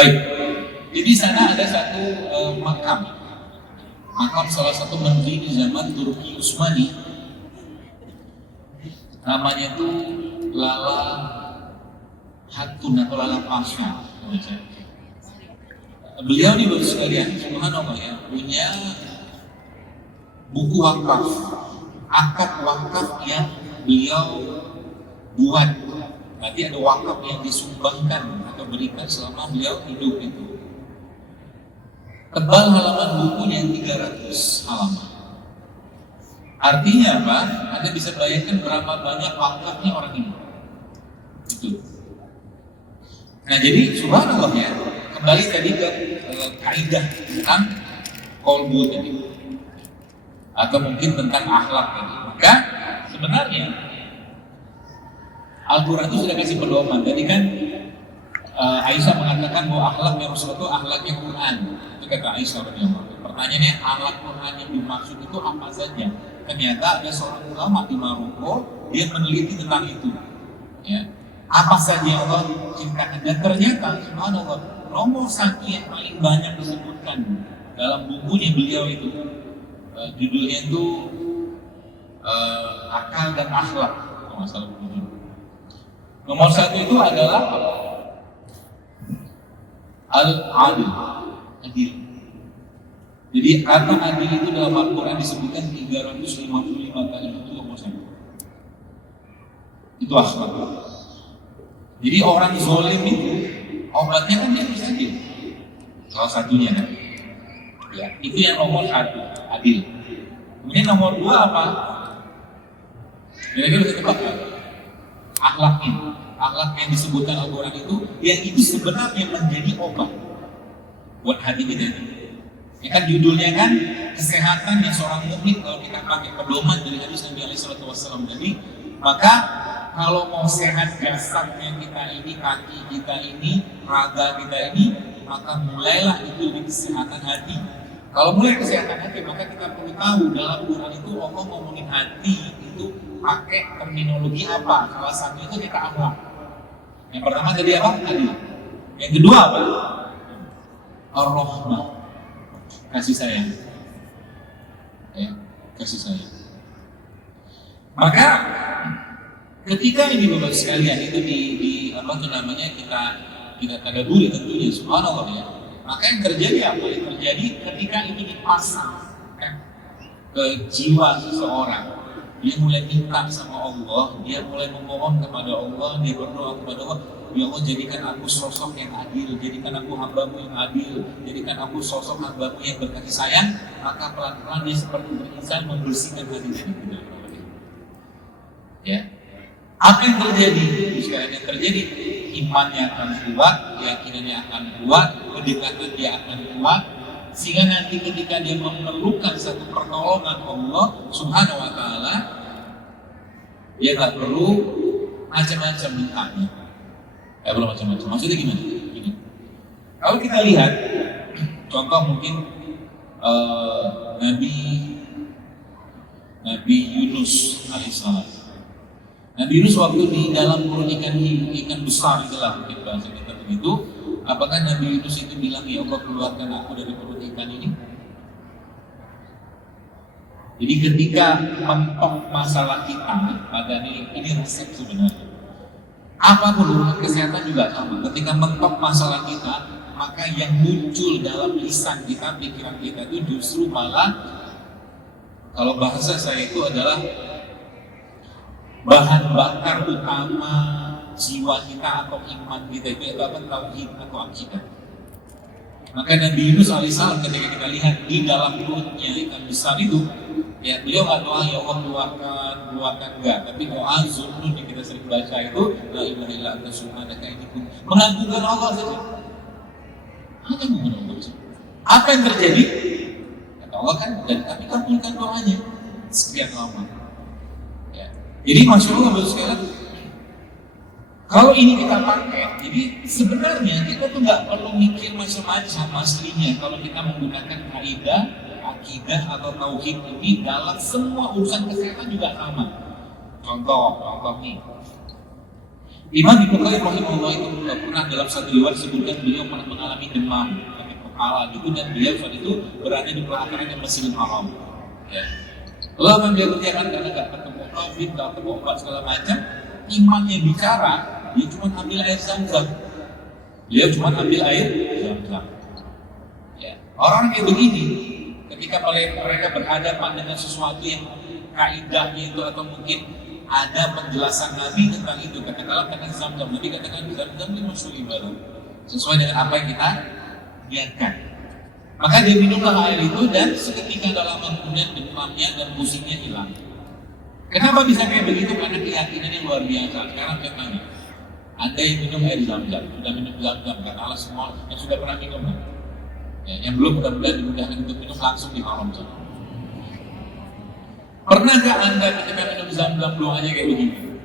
Baik, jadi sana ada satu makam salah satu menteri di zaman Turki Utsmani, namanya itu Lala Hatun atau Lala Pasha. Beliau nih baru sekalian, subhanallah ya, punya buku wakaf, akad wakaf yang beliau buat. Berarti ada wakaf yang disumbangkan atau berikan selama beliau hidup itu. Tebal halaman bukunya 300 halaman. Artinya apa? Anda bisa bayangkan berapa banyak wakafnya orang ini. Itu. Nah jadi subhanallah ya, kembali tadi ke kaidah tentang kolbu tadi, atau mungkin tentang akhlak tadi. Maka sebenarnya Al-Quran itu sudah kasih pedoman. Tadi kan Aisyah mengatakan bahwa akhlak yang Rasulullah itu akhlaknya Quran. Itu kata Aisyah radhiyallahu anha. Pertanyaannya, akhlak Quran yang dimaksud itu apa saja? Ternyata ada seorang ulama di Maroko, dia meneliti tentang itu. Ya. Apa saja yang Allah ciptakan, dan ternyata subhanallah, nomor satu yang paling banyak disebutkan dalam bukunya beliau itu, judulnya itu akal dan akhlak, kalau nggak salah judul. Nomor satu itu adalah al-adil, adil. Jadi kata adil itu dalam Al-Quran disebutkan 355 kali, itu nomor satu. Itu akhlak. Jadi orang zalim itu obatnya kan dia harus adil. Salah satunya kan. Ya, itu yang nomor satu, adil. Kemudian nomor dua apa? Kira-kira bisa tebak kan? Akhlaknya. Akhlak yang disebutkan Al-Quran itu, yang itu sebenarnya menjadi obat buat hati kita itu. Ya kan judulnya kan kesehatan yang seorang mukmin, kalau kita pakai pedoman dari hadis Nabi SAW tadi, maka kalau mau sehat jasadnya kita ini, kaki kita ini, raga kita ini, maka mulailah itu di kesehatan hati. Kalau mulai kesehatan hati, maka kita perlu tahu dalam Quran itu Allah ngomongin hati itu pakai terminologi apa. Salah satu itu kita akhlak. Yang pertama tadi apa? Adil. Yang kedua apa? Ar-Rahmah, kasih sayang. Ya, kasih sayang. Maka ketika ini Bapak sekalian itu di apa itu namanya kita tadaburi tentunya subhanallah ya. Maka yang terjadi apa? Yang terjadi ketika ini dipasang ke jiwa seseorang, dia mulai minta sama Allah, dia mulai memohon kepada Allah, dia berdoa kepada Allah, ya Allah jadikan aku sosok yang adil, jadikan aku hambamu yang adil, jadikan aku sosok hambamu yang berkasih sayang. Maka pelan-pelan dia seperti berinsan membersihkan hati dari ya. Apa yang terjadi? Sekarang yang terjadi, imannya akan kuat, keyakinannya akan kuat, kedekatan dia akan kuat, sehingga nanti ketika dia memerlukan satu pertolongan Allah Subhanahu wa Ta'ala, dia nggak perlu macam-macam mintanya. Nggak perlu macam-macam. Maksudnya gimana? Gini. Kalau kita lihat contoh mungkin Nabi Yunus alaihissalam. Nabi Yunus waktu di dalam perut ikan besar itulah mungkin bahasa kita begitu. Apakah Nabi Yunus itu bilang, ya Allah keluarkan aku dari perut ikan ini? Jadi ketika mentok masalah kita, pada ini resep sebenarnya. Apapun urusan kesehatan juga sama. Ketika mentok masalah kita, maka yang muncul dalam lisan kita, pikiran kita itu justru malah, kalau bahasa saya itu adalah bahan bakar utama jiwa kita atau iman kita itu apa? Tauhid atau akidah. Maka Nabi Yunus alaihissalam ketika kita lihat di dalam perutnya ikan besar itu, ya beliau nggak doa ya Allah keluarkan enggak, tapi doa zunnun yang kita sering baca itu la ilaha illa anta subhanaka inni kuntu, mengagungkan Allah saja. Hanya mengagungkan Allah saja. Apa yang terjadi? Kata Allah kan, dan kami kabulkan doanya sekian lama. Jadi Masya Allah baru sekali, kalau ini kita pakai, jadi sebenarnya kita tuh nggak perlu mikir macam-macam aslinya kalau kita menggunakan kaidah, akidah atau tauhid ini dalam semua urusan kesehatan juga sama. Contoh nih, Imam Ibnu Qayyim rahimahullah itu pernah dalam satu riwayat sebutkan beliau pernah mengalami demam sakit kepala gitu, dan beliau saat itu berada di pelataran Masjidil Haram. Ya. Lalu beliau kerjakan karena nggak ketemu COVID, nggak ketemu obat segala macam, imannya bicara, dia cuma ambil air zam-zam. Beliau cuma ambil air zam-zam. Ya. Orang kayak begini, ketika mereka berhadapan dengan sesuatu yang kaidahnya itu atau mungkin ada penjelasan Nabi tentang itu, katakanlah tentang zam-zam, Nabi katakan zam-zam itu musuh ibadah sesuai dengan apa yang kita lihatkan, maka dia minumlah air itu dan seketika dalam kemudian demamnya dan pusingnya hilang. Kenapa bisa kayak begitu? Karena keyakinannya luar biasa. Sekarang saya tanya, ada yang minum air zam-zam, sudah minum zam-zam, katakanlah semua yang sudah pernah minum, ya, yang belum mudah-mudahan dimudahkan untuk minum langsung di haram saja. Pernahkah Anda ketika minum zam-zam doanya kayak begini?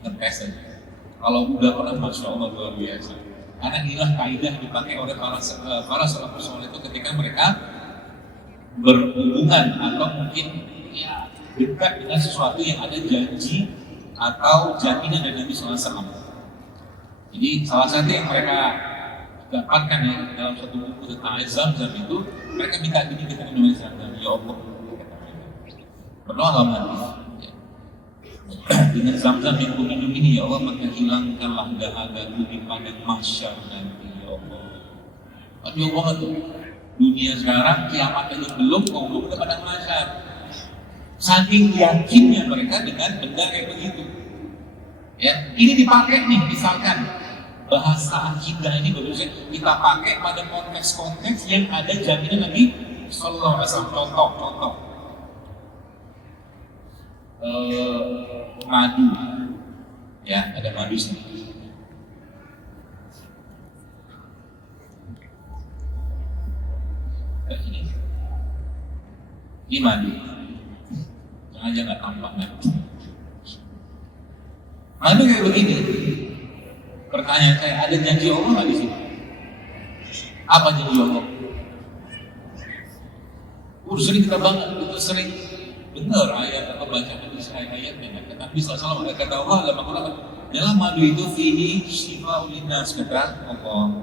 Tertes aja. Kalau udah pernah, Masya Allah luar biasa. Karena inilah kaidah dipakai oleh para salafus saleh itu ketika mereka berhubungan atau mungkin ya dekat dengan sesuatu yang ada janji atau jaminan dari Nabi SAW. Jadi salah satu yang mereka dapatkan ya dalam satu buku tentang air zam-zam itu, mereka minta gini ketika minum air zam-zam, ya Allah, berdoa mandi dengan zam-zam yang ku minum ini, ya Allah, maka hilangkanlah dahaga di padang mahsyar nanti, ya Allah. Aduh banget tuh, dunia sekarang kiamat aja belum, kau belum ke padang mahsyar. Saking yakinnya mereka dengan benda kayak begitu. Ya, ini dipakai nih, misalkan bahasa akidah ini bagusnya kita pakai pada konteks-konteks yang ada jaminan Nabi Sallallahu Alaihi Wasallam. Contoh. Madu, ya, ada madu sini. Ini madu, sengaja nggak tampak madu. Madu kayak begini. Pertanyaan saya, ada janji Allah nggak di sini? Apa janji Allah? Sering kita banget, kita sering benar ayat atau baca hadis ayatnya, tapi salah kata Allah dalam madu itu fihi syifa'un linnas, kata Allah.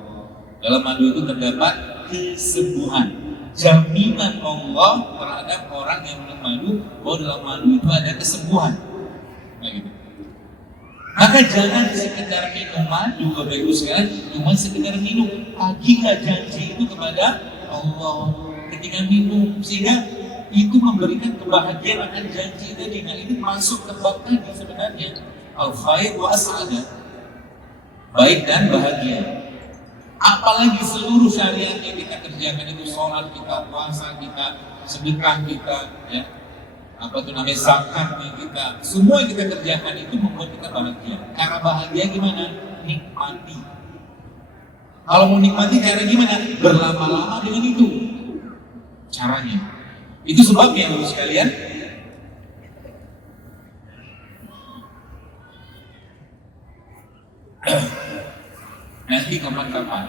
Dalam madu itu terdapat kesembuhan, jaminan Allah terhadap orang yang minum madu bahwa dalam madu itu ada kesembuhan. Nah, gitu. Maka jangan sekedar minum madu, Bapak Ibu sekalian, cuma sekedar minum. Agihlah janji itu kepada Allah ketika minum, sehingga itu memberikan kebahagiaan akan janji tadi. Nah, ini masuk ke bab tadi sebenarnya, al-khair wa as-sa'adah, baik dan bahagia. Apalagi seluruh syariat yang kita kerjakan itu, sholat kita, puasa kita, sedekah kita, ya, apa itu namanya, zakatnya kita, semua yang kita kerjakan itu membuat kita bahagia. Cara bahagia gimana? Nikmati. Kalau mau nikmati cara gimana? Berlama-lama dengan itu caranya. Itu sebabnya Bapak sekalian, nanti kapan-kapan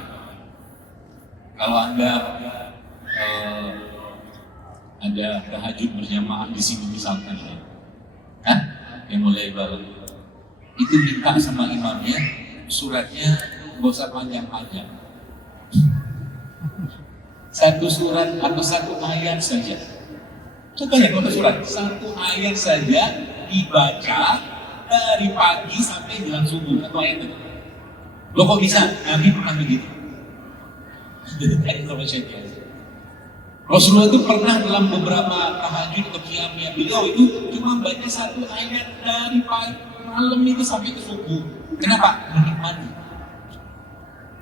kalau Anda ada tahajud berjamaah di sini misalkan, ya, kan? Yang mulai baru itu minta sama imamnya suratnya gak usah panjang-panjang, satu surat atau satu ayat saja. Contohnya kalau surat, satu ayat saja dibaca dari pagi sampai jelang subuh, satu ayat itu. Loh kok bisa? Nabi pernah begitu. Jadi tadi sama saya. Rasulullah itu pernah dalam beberapa tahajud atau qiyamnya beliau itu cuma baca satu ayat dari pagi malam itu sampai ke subuh. Kenapa? Menikmati.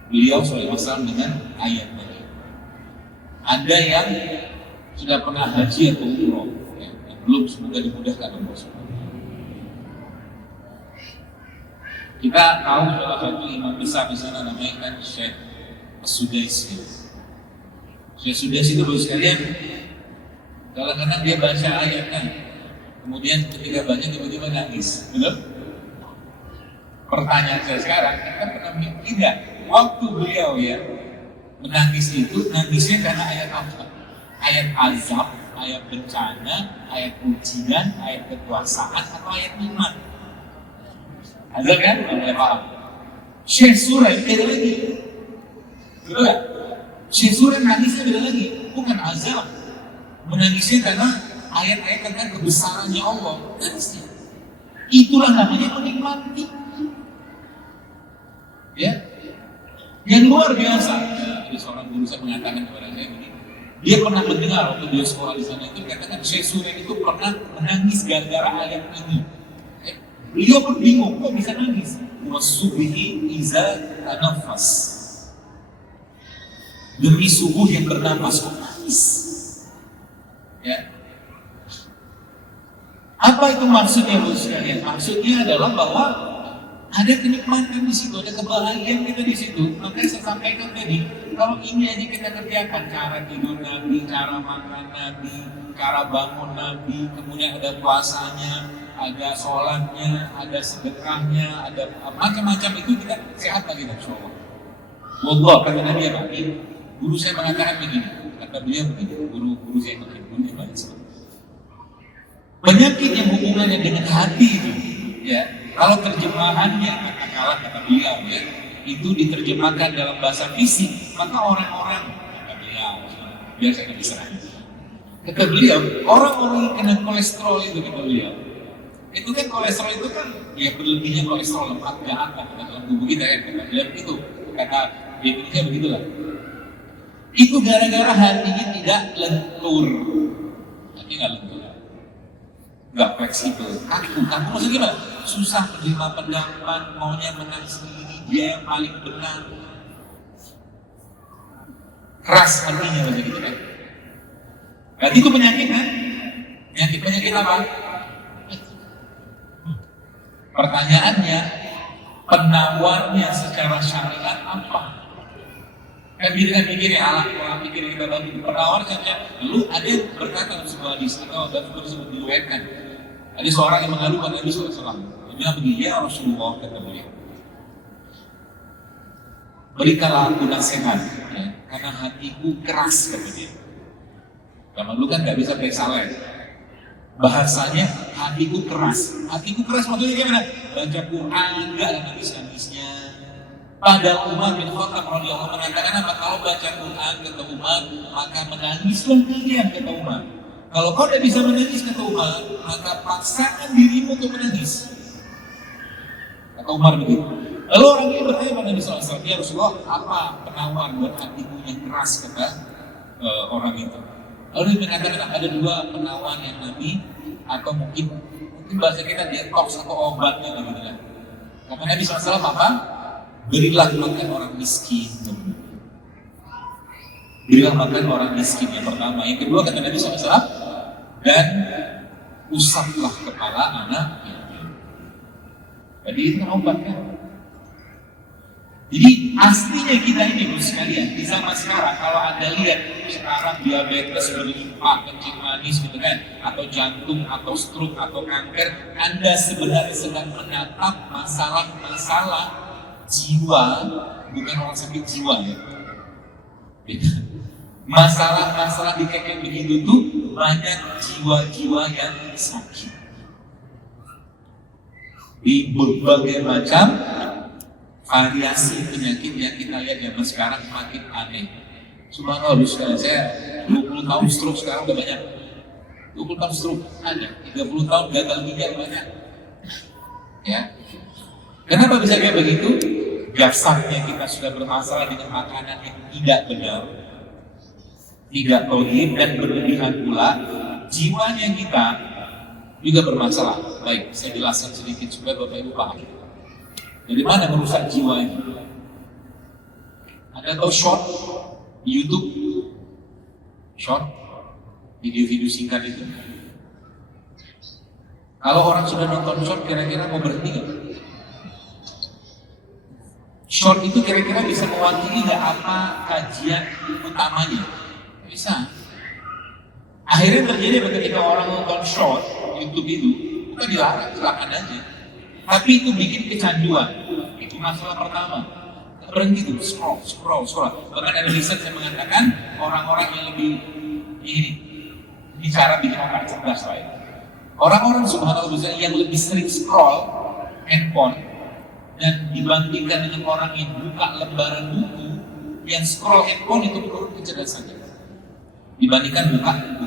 Beliau SAW dengan ayat tadi. Ada yang sudah pernah haji atau umroh, ya, belum, semoga dimudahkan Allah. Kita tahu salah satu imam besar di sana namanya kan Syekh As-Sudaisi. Syekh Sudaisi itu bagus sekalian. Kadang-kadang dia baca ayat kan, kemudian ketika baca tiba-tiba nangis, betul? Pertanyaan saya sekarang, kita pernah mikir nggak waktu beliau ya menangis itu, nangisnya karena ayat apa? Ayat azab, ayat bencana, ayat ujian, ayat kekuasaan, atau ayat iman? Azan kan? Nggak boleh paham. Syekh Surah beda lagi. Betul nggak? Syekh Surah nangisnya beda lagi. Bukan azan. Menangisnya karena ayat-ayat tentang kebesarannya Allah. Nangisnya. Itulah namanya menikmati. Ya, yang luar biasa. Ada seorang guru saya mengatakan kepada saya begini. Dia pernah mendengar waktu dia sekolah di sana itu katakan Syekh Surah itu pernah menangis gara-gara ayat ini. Beliau pun bingung kok bisa nangis. Wasubhi iza tanafas. Demi subuh yang bernafas kok nangis. Ya. Apa itu maksudnya Bapak sekalian? Maksudnya adalah bahwa ada kenikmatan di situ, ada kebahagiaan kita di situ. Makanya saya sampaikan tadi, kalau ini aja kita kerjakan, cara tidur Nabi, cara makan Nabi, cara bangun Nabi, kemudian ada puasanya, ada sholatnya, ada sedekahnya, ada macam-macam itu kita sehat lagi insya Allah. Wallah kata Nabi apa? Guru saya mengatakan begini, kata beliau begini, guru saya begini, guru saya banyak. Penyakit yang hubungannya dengan hati itu, ya. Kalau terjemahannya katakanlah kata beliau ya, itu diterjemahkan dalam bahasa fisik, maka orang-orang kata beliau, biar saya bisa. Kata beliau, orang-orang yang kena kolesterol itu kata beliau, itu kan kolesterol itu kan ya berlebihnya kolesterol lemak jahat lah dalam tubuh kita ya kata beliau itu kata definisinya begitulah. Itu gara-gara hatinya tidak lentur, hati nggak lentur. Nggak fleksibel, kaku maksudnya gimana? Susah menerima pendapat, maunya menang sendiri, dia yang paling benar. Keras hatinya begitu kan? Berarti itu penyakit kan? Penyakit apa? Pertanyaannya, penawarnya secara syariat apa? Kan pikir alat pola pikir kita bagi penawar saja. Lalu ada yang berkata dalam sebuah hadis atau dalam sebuah diriwayatkan. Ada seorang yang mengadukan Nabi SAW. Dia bilang begini, ya Rasulullah kata beliau, berikanlah aku nasihat, ya, karena hatiku keras kata dia. Zaman dulu kan nggak bisa bersalah. Bahasanya hatiku keras. Hatiku keras maksudnya gimana? Baca Quran nggak ada nangis-nangisnya. Pada Umar bin Khattab radhiyallahu mengatakan apa? Kalau baca Quran kata Umar, maka menangislah kalian kata Umar. Kalau kau tidak bisa menangis kata Umar, maka paksakan dirimu untuk menangis. Kata Umar begitu. Lalu orang ini bertanya pada Nabi SAW, ya Rasulullah, apa penawar buat hatimu yang keras kata orang itu. Lalu dia mengatakan ada dua penawar yang Nabi atau mungkin bahasa kita detox atau obatnya begitu kan. Kata Nabi SAW apa? Berilah makan orang miskin. Berilah makan orang miskin yang pertama. Yang kedua kata Nabi SAW, dan usaplah kepala anak. Jadi itu obatnya. Jadi aslinya kita ini bos sekalian di zaman sekarang kalau Anda lihat sekarang diabetes berlimpah, kencing manis gitu kan, atau jantung, atau stroke, atau kanker, Anda sebenarnya sedang menatap masalah-masalah jiwa, bukan orang sakit jiwa ya. Masalah-masalah di kayak begitu tuh banyak jiwa-jiwa yang sakit di berbagai macam variasi penyakit yang kita lihat zaman sekarang makin aneh. Subhanallah, saya 20 tahun stroke sekarang udah banyak. 20 tahun stroke ada, 30 tahun gagal ginjal banyak. Ya, kenapa bisa kayak begitu? Dasarnya kita sudah bermasalah dengan makanan yang tidak benar, tidak tauhid dan berlebihan pula. Jiwanya kita juga bermasalah. Baik, saya jelaskan sedikit supaya Bapak Ibu paham. Dari mana merusak jiwa ini? Ada tahu short di YouTube? Short, video-video singkat itu. Kalau orang sudah nonton short, kira-kira mau berhenti nggak? Short itu kira-kira bisa mewakili nggak apa kajian utamanya? Bisa. Akhirnya terjadi ketika orang nonton short YouTube itu, bukan dilarang, silakan aja. Tapi itu bikin kecanduan. Itu masalah pertama. Berhenti tuh, scroll. Bahkan ada riset yang mengatakan orang-orang yang lebih ini bicara bikin orang cerdas lain. Orang-orang subhanallah yang lebih sering scroll handphone Dan dibandingkan dengan orang yang buka lembaran buku, yang scroll handphone itu menurun kecerdasannya dibandingkan buka buku.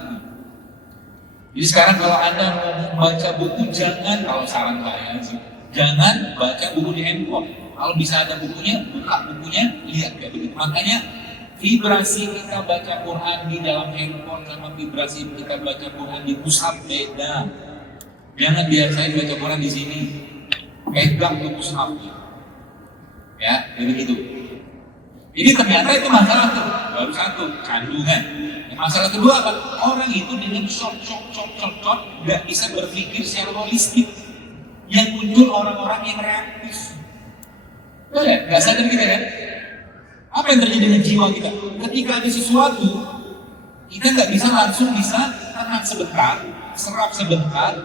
Jadi sekarang kalau Anda mau baca buku, jangan, kalau saran saya sih, jangan baca buku di handphone. Kalau bisa ada bukunya, buka bukunya, lihat kayak begitu. Makanya vibrasi kita baca Quran di dalam handphone sama vibrasi kita baca Quran di mushaf beda. Jangan biar saya baca Quran di sini, pegang tuh mushafnya, ya, jadi begitu. Jadi ternyata itu masalah tuh, baru satu, kandungan. Masalah kedua apa? Orang itu dengan short, nggak bisa berpikir secara holistik. Yang muncul orang-orang yang reaktif. Nggak sadar kita kan? Apa yang terjadi dengan jiwa kita? Ketika ada sesuatu, kita nggak bisa langsung tenang sebentar, serap sebentar,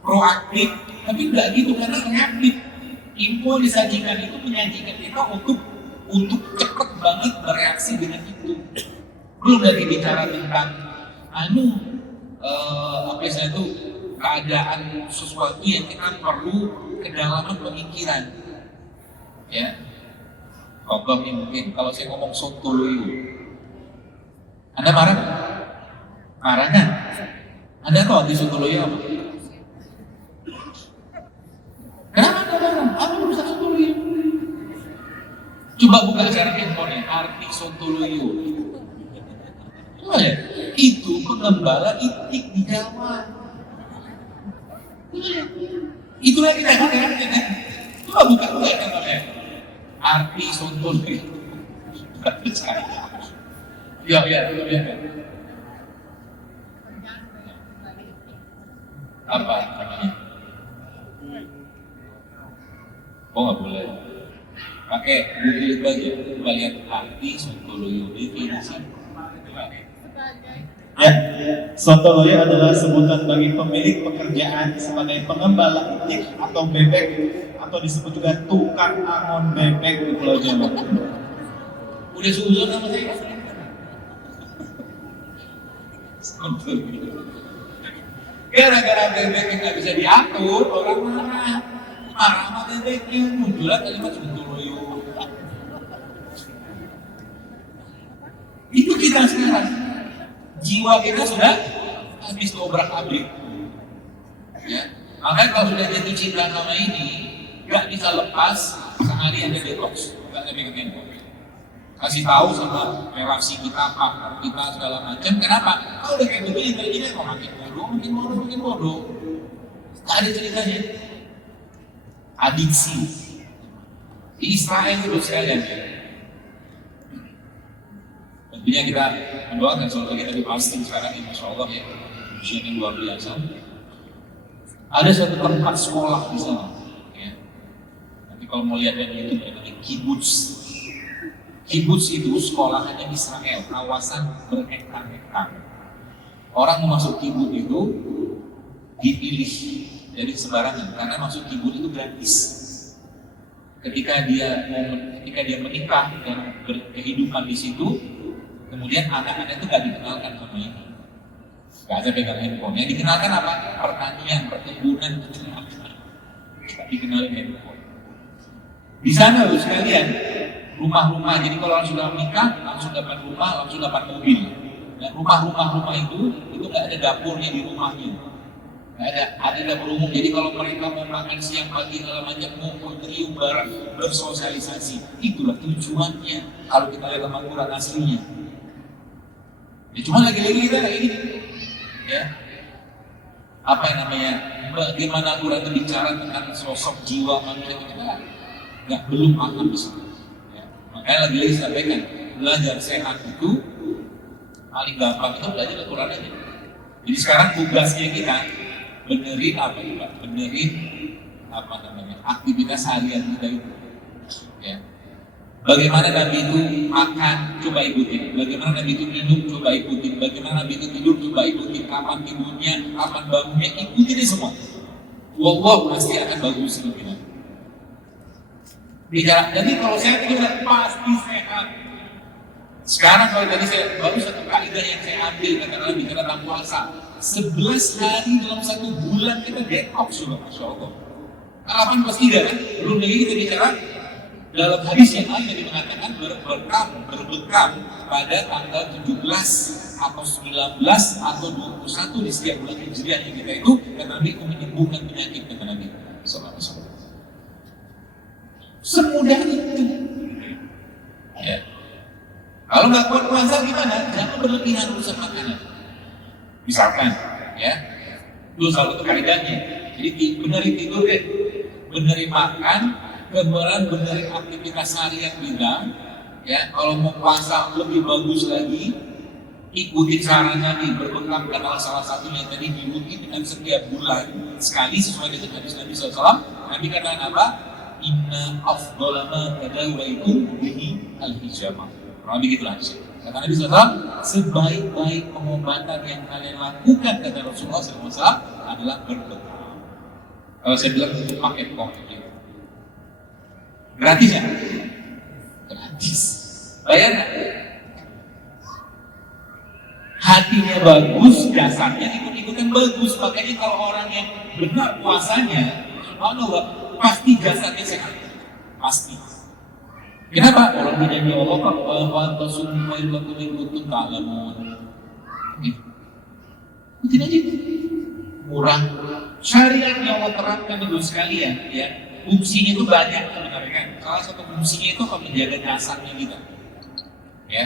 proaktif, tapi nggak gitu karena reaktif. Info disajikan itu menyajikan kita untuk cepat banget bereaksi dengan itu. Belum lagi bicara tentang keadaan sesuatu yang kita perlu kedalaman pemikiran. Ya, contohnya mungkin kalau saya ngomong sontoloyo, Anda marah? Marah kan? Anda tahu arti sontoloyo apa? Kenapa Anda marah? Apa urusan sontoloyo? Coba buka sekarang handphone, arti sontoloyo. Oh ya, itu pengembala itik di Jawa. Itulah kita kan? Coba buka contohnya. Arti sontoloyo. Tidak percaya. Ya. Apa namanya? Oh nggak boleh. Pakai Google itu aja. Coba lihat arti sontoloyo, definisi. Ya, sontoloyo adalah sebutan bagi pemilik pekerjaan sebagai pengembala itik atau bebek, atau disebut juga tukang angon bebek di Pulau Jawa. Udah suzon sama saya. Gara-gara bebek yang nggak bisa diatur, orang marah sama bebeknya, muncullah kalimat sontoloyo. Itu kita sekarang. Jiwa kita sudah habis obrak-abrik. Ya. Makanya kalau sudah jatuh cinta sama ini, nggak bisa lepas sehari ada detox, nggak ada pegang handphone. Kasih tahu sama relasi kita, partner kita segala macam. Kenapa? Kalau udah kayak begini terjadi kok makin bodoh. Nggak ada ceritanya. Adiksi. Di Israel itu sekalian ya. Tentunya kita mendoakan soal kita di Palestina sekarang ini, Masya Allah ya, ujian yang luar biasa. Ada suatu tempat sekolah di sana. Ya. Nanti kalau mau lihat dari itu namanya kibbutz. Kibbutz itu sekolahannya Israel, kawasan berhektar-hektar. Orang mau masuk kibbutz itu dipilih dari sembarangan karena masuk kibbutz itu gratis. Ketika dia menikah dan berkehidupan di situ, kemudian anak-anak itu gak dikenalkan sama ini, gak ada pegang handphone. Yang dikenalkan apa? Pertanian, perkebunan, gak dikenalin handphone. Di sana loh sekalian, rumah-rumah. Jadi kalau orang sudah menikah, langsung dapat rumah, langsung dapat mobil. Dan rumah itu gak ada dapurnya di rumahnya. Gak ada dapur umum. Jadi kalau mereka mau makan siang pagi segala macam, ngumpul trium bareng, bersosialisasi. Itulah tujuannya kalau kita lihat dalam Al-Quran aslinya. Ya, cuma lagi-lagi kita kayak gini, ya. Apa yang namanya? Bagaimana Quran itu bicara tentang sosok jiwa manusia kita belum paham di situ. Ya. Makanya lagi-lagi sampaikan, belajar sehat itu paling gampang itu belajar Al-Quran aja. Jadi sekarang tugasnya kita benerin aktivitas harian kita itu. Ya. Bagaimana Nabi itu makan, coba ikutin. Bagaimana Nabi itu minum, coba ikutin. Bagaimana Nabi itu tidur, coba ikutin. Kapan tidurnya, kapan bangunnya, ikutin ini semua. Wallah pasti akan bagus lebih. Jadi kalau sehat itu pasti sehat. Sekarang kalau tadi saya baru satu kaidah yang saya ambil katakanlah bicara tentang puasa. 11 hari dalam 1 bulan kita detox juga, Masya Allah. 8+3 kan? Belum lagi kita bicara dalam hadis yang lain yang mengatakan berbekam pada tanggal 17 atau 19 atau 21 di setiap bulan Hijriah yang kita itu, kata Nabi, itu menyembuhkan penyakit, kata Nabi sallallahu alaihi wasallam. Semudah itu. Ya. Kalau nggak kuat puasa gimana? Jangan berlebihan urusan makanan. Misalkan, ya, itu salah satu kaidahnya. Jadi benari tidur deh, benari makan, kemudian benari aktivitas harian kita. Ya, kalau mau puasa lebih bagus lagi, ikuti caranya nih, berbekam karena salah satunya tadi diikuti dengan setiap bulan sekali sesuai dengan hadis Nabi SAW. Nabi katakan apa? Inna afdhala ma tadawaitum bihi al-hijamah. Kurang lebih gitulah. Kata Nabi SAW, sebaik-baik pengobatan yang kalian lakukan, kata Rasulullah SAW, adalah berbekam. Kalau saya bilang itu paket komplit. Gratis ya? Gratis. Bayar nggak? Hatinya bagus, jasanya ikut-ikutan bagus. Makanya kalau orang yang benar puasanya, subhanallah, pasti jasadnya sehat. Pasti. Kenapa? Orang berjanji Allah kan bahwa tasummu khairun in kuntum ta'lamun. Itu aja. Murah. Syariat yang Allah terapkan itu sekalian, ya. Fungsinya itu banyak sebenarnya kan. Salah satu fungsinya itu akan menjaga jasadnya kita. Ya.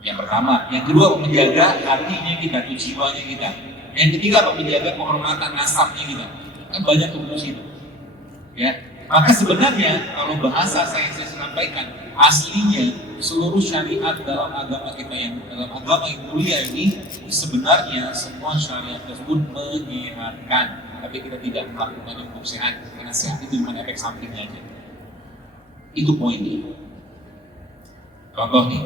Yang pertama, yang kedua menjaga hatinya kita, jiwanya kita. Yang ketiga menjaga kehormatan nasabnya kita. Kan banyak fungsi itu. Ya. Maka sebenarnya kalau bahasa saya sampaikan, aslinya seluruh syariat dalam agama kita dalam agama yang mulia ini sebenarnya semua syariat tersebut menyehatkan, tapi kita tidak melakukan untuk sehat karena sehat itu cuma efek sampingnya aja. Itu poinnya. Contoh nih,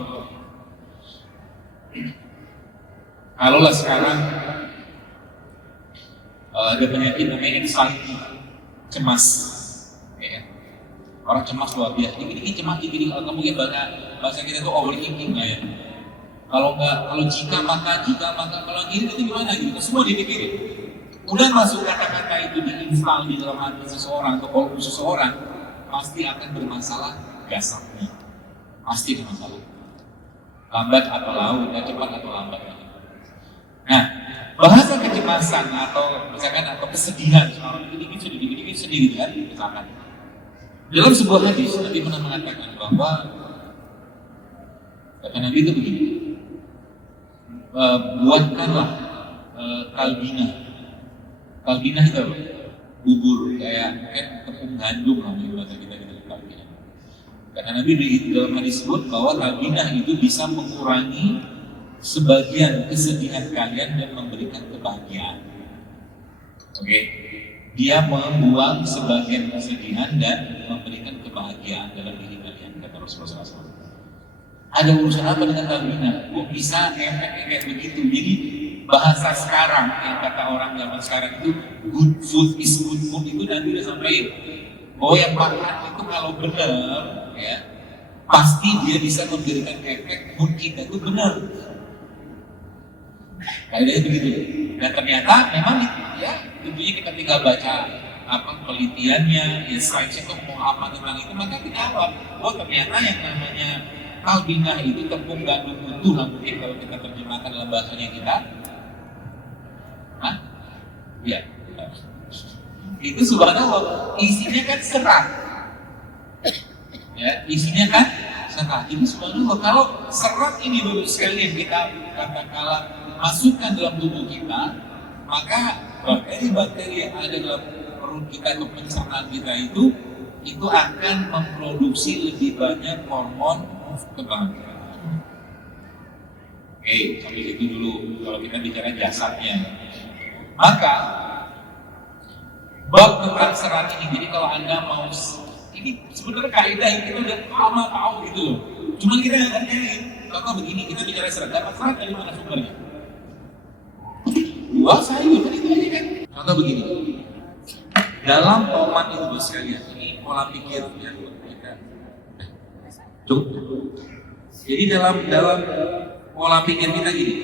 kalaulah sekarang ada penyakit namanya anxiety, cemas. Orang cemas luar biasa, dikit-dikit cemas, dikit-dikit, atau mungkin bahasa kita itu overthinking lah ya. Kalau jika maka, kalau gini itu gimana gitu, semua dipikirin. Udah masuk kata-kata itu diinstal di dalam hati seseorang atau kolbu seseorang, pasti akan bermasalah jasadnya. Pasti bermasalah. Lambat atau laut, cepat atau lambat. Nah, bahasa kecemasan atau misalkan atau kesedihan, seorang dikit-dikit sedih gitu kan, misalkan. Dalam sebuah hadis, Nabi pernah mengatakan bahwa kata Nabi itu begini, buatkanlah kalbinah. Kalbinah itu apa? Bubur, kayak tepung gandum lah di bahasa kita kalbinah. Kata Nabi dalam hadis disebut bahwa kalbinah itu bisa mengurangi sebagian kesedihan kalian dan memberikan kebahagiaan. Oke. Dia membuang sebagian kesedihan dan memberikan kebahagiaan dalam diri kalian, kata Rasulullah SAW. Ada urusan apa dengan kalbinah? Kok bisa efeknya kayak begitu? Jadi bahasa sekarang yang kata orang zaman sekarang itu good food is good food itu Nabi udah sampaikan. Oh yang makan itu kalau benar, ya pasti dia bisa memberikan efek mood kita itu benar. Kayaknya begitu. Dan ternyata memang ya tentunya kita tinggal baca penelitiannya, ya science itu mau apa tentang itu, maka kita jawab, oh ternyata yang namanya kalbinah itu tepung gandum utuh lah mungkin kalau kita terjemahkan dalam bahasanya kita. Hah? Ya. Itu subhanallah, isinya kan serat. Ya, isinya kan serat. Ini subhanallah, kalau serat ini baru sekali yang kita katakanlah masukkan dalam tubuh kita, maka bakteri-bakteri yang ada dalam perut kita atau pencernaan kita itu akan memproduksi lebih banyak hormon kebahagiaan. Oke, sampai itu dulu kalau kita bicara jasadnya. Maka bab tentang serat ini, jadi kalau Anda mau, ini sebenarnya kaidah yang kita udah lama tahu gitu loh. Cuma kita nggak ngerti. Contoh begini, kita bicara serat, dapat serat dari mana sumbernya? Buah sayur, itu aja kan. Contoh begini, dalam tomat itu bos sekalian, ini pola pikir ya kita. Jadi dalam pola pikir kita gini,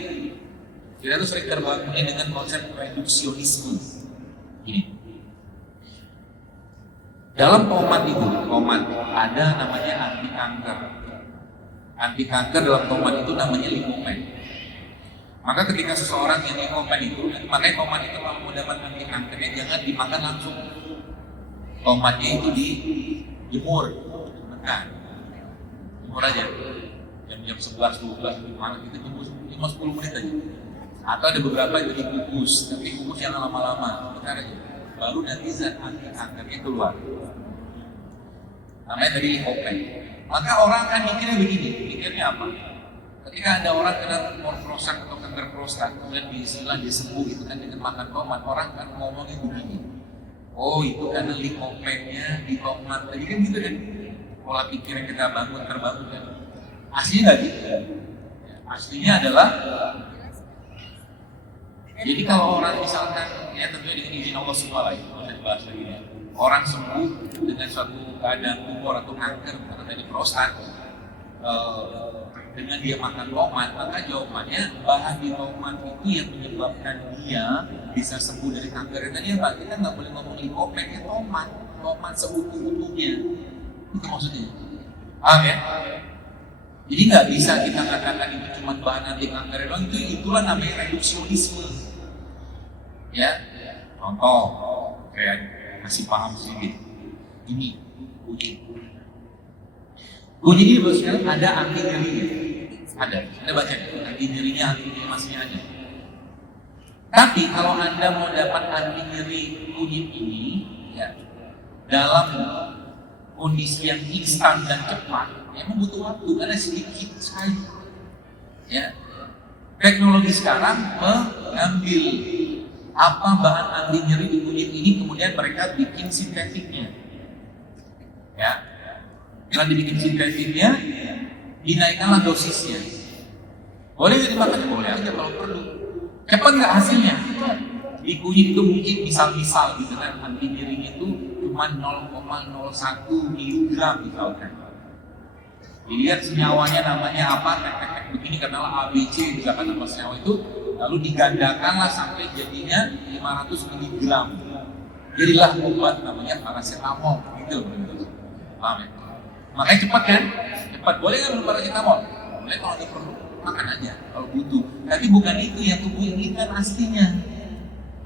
kita tuh sering terbangun dengan konsep reduksionisme. Gini, Dalam tomat itu, tomat ada namanya anti kanker. Anti kanker dalam tomat itu namanya lycopene. Maka ketika seseorang yang lycopene itu, makanya tomat itu kalau mau dapat anti kankernya jangan dimakan langsung. Tomatnya itu dijemur, ditekan, jemur aja. Jam 11, 12, gimana kita jemur cuma 10 menit aja. Atau ada beberapa yang dikukus, tapi kukus jangan lama-lama, bentar aja. Baru nanti zat anti kankernya keluar. Namanya tadi lycopene. Maka orang kan mikirnya begini, mikirnya apa? Ketika ada orang kena tumor prostat atau kanker prostat, kemudian diistilah dia sembuh itu kan dengan makan tomat, orang kan ngomongnya begini. Oh itu karena lycopene-nya di tomat tadi kan gitu kan? Pola pikir yang kita terbangun kan? Aslinya nggak gitu. Aslinya adalah jadi kalau orang misalkan ya tentunya dengan izin Allah SWT bisa dibahas lagi ya. Orang sembuh dengan suatu keadaan tumor atau kanker atau tadi prostat dengan dia makan tomat, maka jawabannya bahan di tomat itu yang menyebabkan dia bisa sembuh dari kanker. Tadi ya Pak, kita nggak boleh ngomong lycopene ya tomat seutuh-utuhnya. Itu maksudnya. Paham ya? Jadi nggak bisa kita katakan itu cuma bahan anti kanker doang, itulah namanya reduksionisme. Ya, contoh kayak masih paham sedikit. Ini kunyit ini sekarang ada anti nyerinya, ada baca anti nyerinya, anti inflamasinya ada. Tapi kalau Anda mau dapat anti nyeri kunyit ini, ya dalam kondisi yang instan dan cepat, emang butuh waktu karena sedikit sekali. Ya, teknologi sekarang mengambil apa bahan anti nyeri di kunyit ini, kemudian mereka bikin sintetiknya. Ya, setelah dibikin sintetiknya, dinaikkanlah dosisnya. Boleh nggak dimakan? Boleh aja kalau perlu. Cepat nggak hasilnya? Di kunyit itu mungkin misal gitu kan, anti nyerinya itu cuma 0,01 miligram misalkan. Dilihat senyawanya namanya apa, tek begini katakanlah ABC misalkan nama senyawa itu, lalu digandakanlah sampai jadinya 500 miligram. Jadilah obat namanya paracetamol gitu. Paham ya? Makanya cepat kan? Cepat. Boleh nggak minum paracetamol? Boleh kalau ada perlu, makan aja kalau butuh. Tapi bukan itu yang tubuh inginkan aslinya.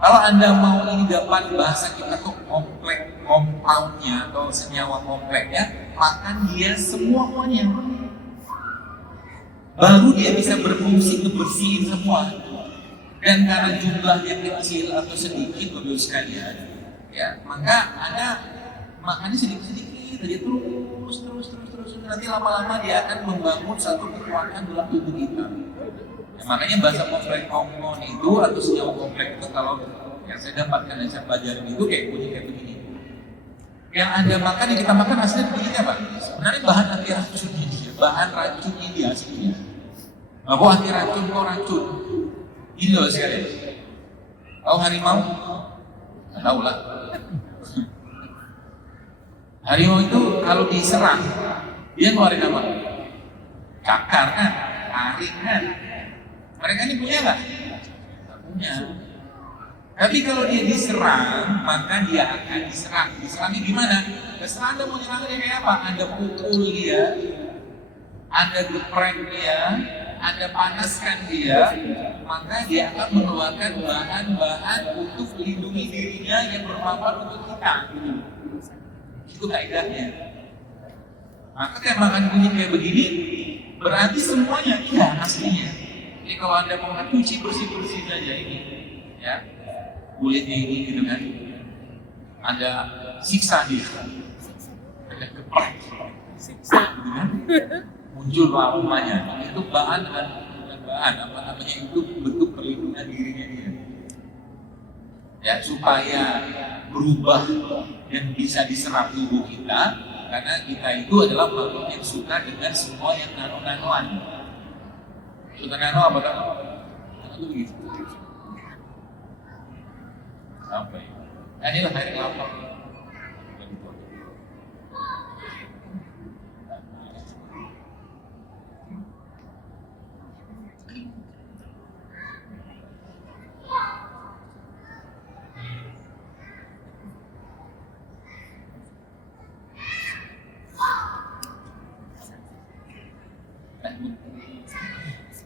Kalau Anda mau ini dapat bahasa kita tuh kompleks compoundnya atau senyawa kompleksnya, makan dia semuanya. Baru dia bisa berfungsi ngebersihin semua. Dan karena jumlahnya kecil atau sedikit Bapak sekalian, ya maka Anda makannya sedikit-sedikit aja terus nanti lama-lama dia akan membangun satu kekuatan dalam tubuh kita. Ya, makanya bahasa kompleks hormon itu atau senyawa kompleks itu kalau yang saya dapatkan dan saya pelajarin itu kayak bunyi kayak begini. Yang Anda makan, yang kita makan aslinya begini apa? Sebenarnya bahan anti racunnya dia, bahan racunnya dia aslinya. Bahwa anti racun kok racun. Ini loh sekalian. Tahu harimau? Nggak tahu lah. Harimau itu kalau diserang, dia ngeluarin apa? Cakar kan? Taring kan? Mereka ini punya nggak? Nggak punya. Tapi kalau dia diserang, maka dia akan diserang. Diserangnya gimana? Terserah Anda mau nyerang dia kayak apa? Anda pukul dia, Anda geprek dia, Anda panaskan dia, maka dia akan mengeluarkan bahan-bahan untuk melindungi dirinya yang bermanfaat untuk kita. Itu kaidahnya. Maka kayak makan kunyit kayak begini, berarti semuanya iya aslinya. Jadi kalau Anda mau makan, cuci bersih-bersih saja ini, ya kulitnya ini gitu kan. Ada siksa dia, ada geprek, siksa, gitu kan. Muncul aromanya. Itu bahan apa namanya itu bentuk perlindungan dirinya dia. Ya supaya berubah dan bisa diserap tubuh kita, karena kita itu adalah makhluk yang suka dengan semua yang nano-nanoan. Suka nano apa kan? Itu begitu. Sampai. Nah, inilah hari lapar.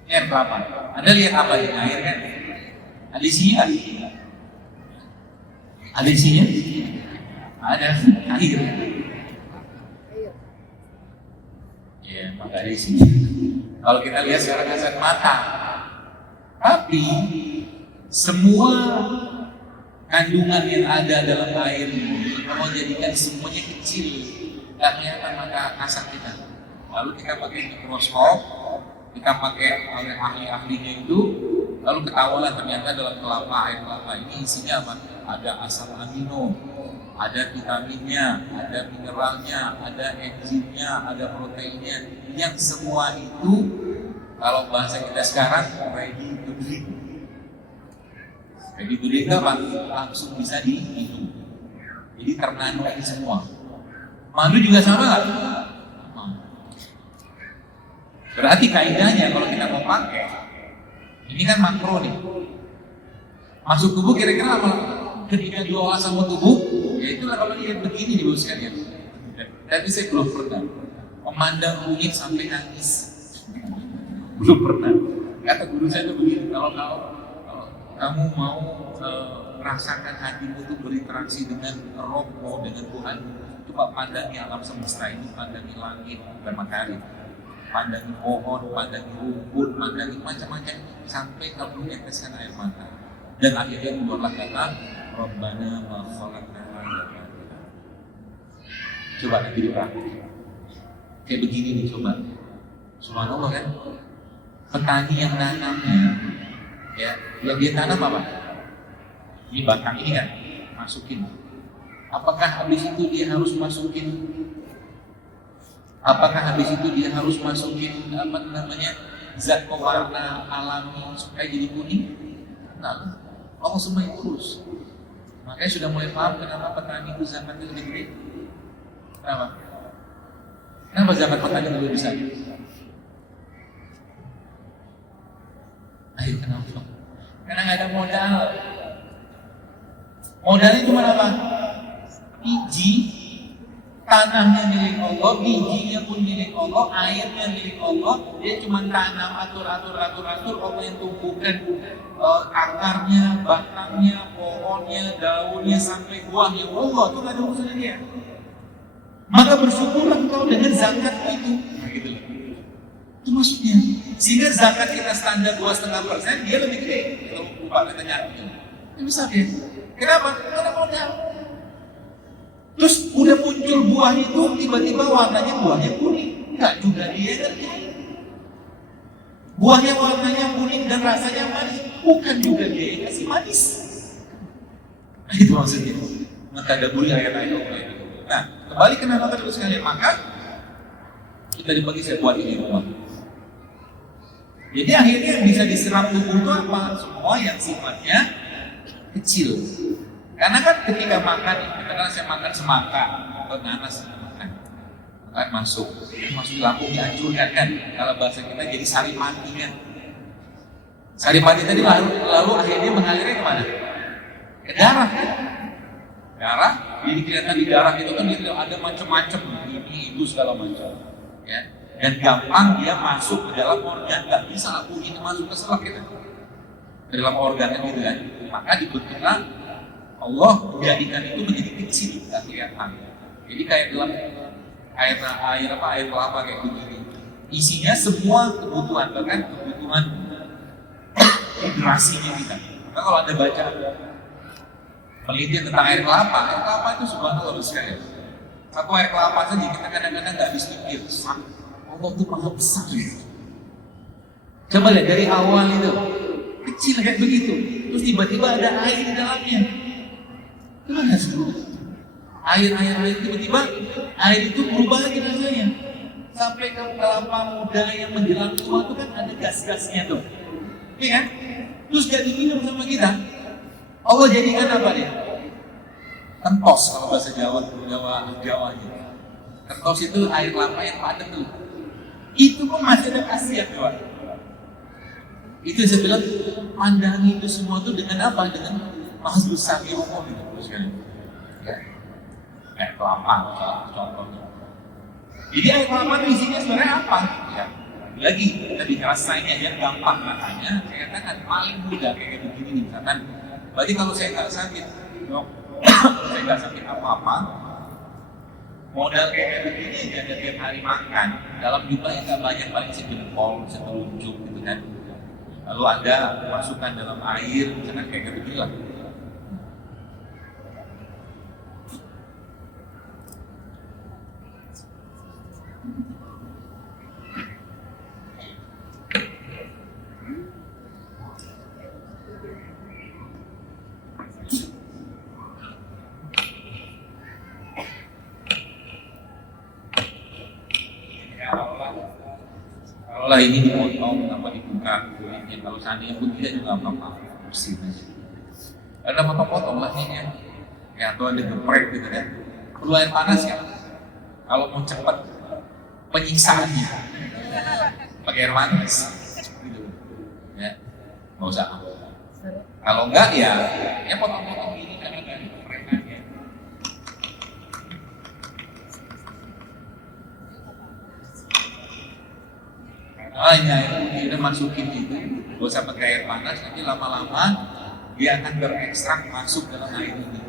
Air kelapa. Anda lihat apa di air kan? Ada isinya? Ada isinya? Ada air. Ya, maka ada isinya. Kalau kita lihat secara kasat mata, tapi semua kandungan yang ada dalam air ini kalau jadikan semuanya kecil, nggak kelihatan mata kasat kita. Lalu kita pakai mikroskop, kita pakai oleh ahli-ahlinya itu, lalu ketahuan ternyata dalam air kelapa ini isinya apa? Ada asam amino, ada vitaminnya, ada mineralnya, ada enzimnya, ada proteinnya, yang semua itu kalau bahasa kita sekarang ready to drink. Ready to drink itu apa? Langsung bisa diminum. Jadi ternano ini semua. Madu juga sama nggak? Berarti kaidahnya kalau kita mau pakai, ini kan makro nih. Masuk tubuh kira-kira apa? Ketika diolah sama tubuh, ya itulah kalau lihat begini di bawah sekalian. Tapi saya belum pernah memandang kunyit sampai nangis. Belum pernah. Kata guru saya itu begini, kalau kamu mau merasakan hatimu itu berinteraksi dengan rohmu, dengan Tuhan, coba pandangi alam semesta ini, pandangi langit dan matahari, pandangi pohon, pandangi rumput, pandangi macam-macam sampai kamu meneteskan air mata. Dan akhirnya keluarlah kata Rabbana ma khalaqna hadza batila. Coba nanti dipraktik. Kayak begini nih coba. Subhanallah kan? Petani yang nanamnya, ya, yang dia tanam apa? Ini batang ini kan, masukin. Apakah habis itu dia harus masukin? Apakah habis itu dia harus masukin apa namanya zat pewarna alami supaya jadi kuning? Nah, Allah semua yang urus. Makanya sudah mulai paham kenapa petani itu zakatnya lebih gede. Kenapa? Kenapa zakat petani lebih besar? Ayo kenapa? Karena nggak ada modal. Modalnya cuma apa? Biji, tanahnya milik Allah, bijinya pun milik Allah, airnya milik Allah. Dia cuma tanam, atur, Allah yang tumbuhkan akarnya, batangnya, pohonnya, daunnya, sampai buahnya. Allah itu nggak ada urusannya dia. Maka bersyukurlah engkau dengan zakat itu. Nah, gitu loh. Itu maksudnya. Sehingga zakat kita standar 2,5%, dia lebih gede. Kalau upah katanya, itu bisa dia. Kenapa? Karena modal. Terus udah muncul buah itu, tiba-tiba warnanya buahnya kuning. Enggak juga dia ngerjain. Buahnya warnanya kuning dan rasanya manis, bukan juga dia yang kasih manis. Itu maksudnya. Mentadaburi ayat-ayat Allah itu. Nah, kembali ke nama terus sekalian. Maka kita dibagi saya buat ini rumah. Jadi akhirnya yang bisa diserap tubuh itu apa? Semua yang sifatnya kecil. Karena kan ketika makan, kadang saya makan semangka atau nanas makan masuk di lambung dihancurkan kan. Kalau bahasa kita jadi sari mati kan. Sari mati tadi lalu akhirnya mengalirnya kemana? Ke darah kan. Darah, jadi kelihatan di darah itu kan ada macam-macam ini itu segala macam. Ya. Dan gampang dia masuk ke dalam organ, nggak bisa lambung ini masuk ke selak gitu. Ke dalam organ kan gitu kan. Maka dibentuklah Allah menjadikan itu menjadi kecil, nggak kelihatan. Jadi kayak dalam air kelapa kayak begini. Isinya semua kebutuhan, bahkan kebutuhan hidrasinya kita. Maka kalau Anda baca penelitian tentang air kelapa itu subhanallah sekali. Satu air kelapa saja kita kadang-kadang nggak habis pikir. Allah itu maha besar. Coba lihat dari awal itu kecil kayak begitu, terus tiba-tiba ada air di dalamnya. Gimana sih? Air tiba-tiba air itu berubah lagi rasanya. Sampai ke kelapa muda yang menjelang tua itu kan ada gas-gasnya tuh. Iya kan? Terus jadi minum sama kita. Allah jadikan apa dia? Kentos kalau bahasa Jawanya. Kentos itu air kelapa yang padat tuh. Itu pun masih ada khasiat tuh. Itu saya bilang pandangi itu semua tuh dengan apa? Dengan maha besar Allah gitu sekali. Ya. Air kelapa contohnya. Jadi air kelapa itu isinya sebenarnya apa? Ya. lagi kita bicara ini aja gampang makanya saya katakan paling mudah kayak begini nih misalkan. Berarti kalau saya nggak sakit, dok, saya nggak sakit apa-apa, modal kayak begini aja tiap hari makan dalam jumlahnya nggak banyak, paling sejempol, setelunjuk gitu kan. Lalu Anda masukkan dalam air, misalkan kayak begini lah. Kalau ini dipotong apa dibuka kulitnya, kalau seandainya pun tidak juga apa-apa, bersih aja. Ada potong-potong lah ini ya, atau ada geprek gitu kan. Perlu air panas ya. Kalau mau cepat penyiksaannya, pakai air panas, gitu. Ya, nggak usah. Kalau enggak ya potong-potong gini kan ada geprekannya. Ini udah masukin itu, gak usah pakai air panas, nanti lama-lama dia akan berekstrak masuk dalam air ini.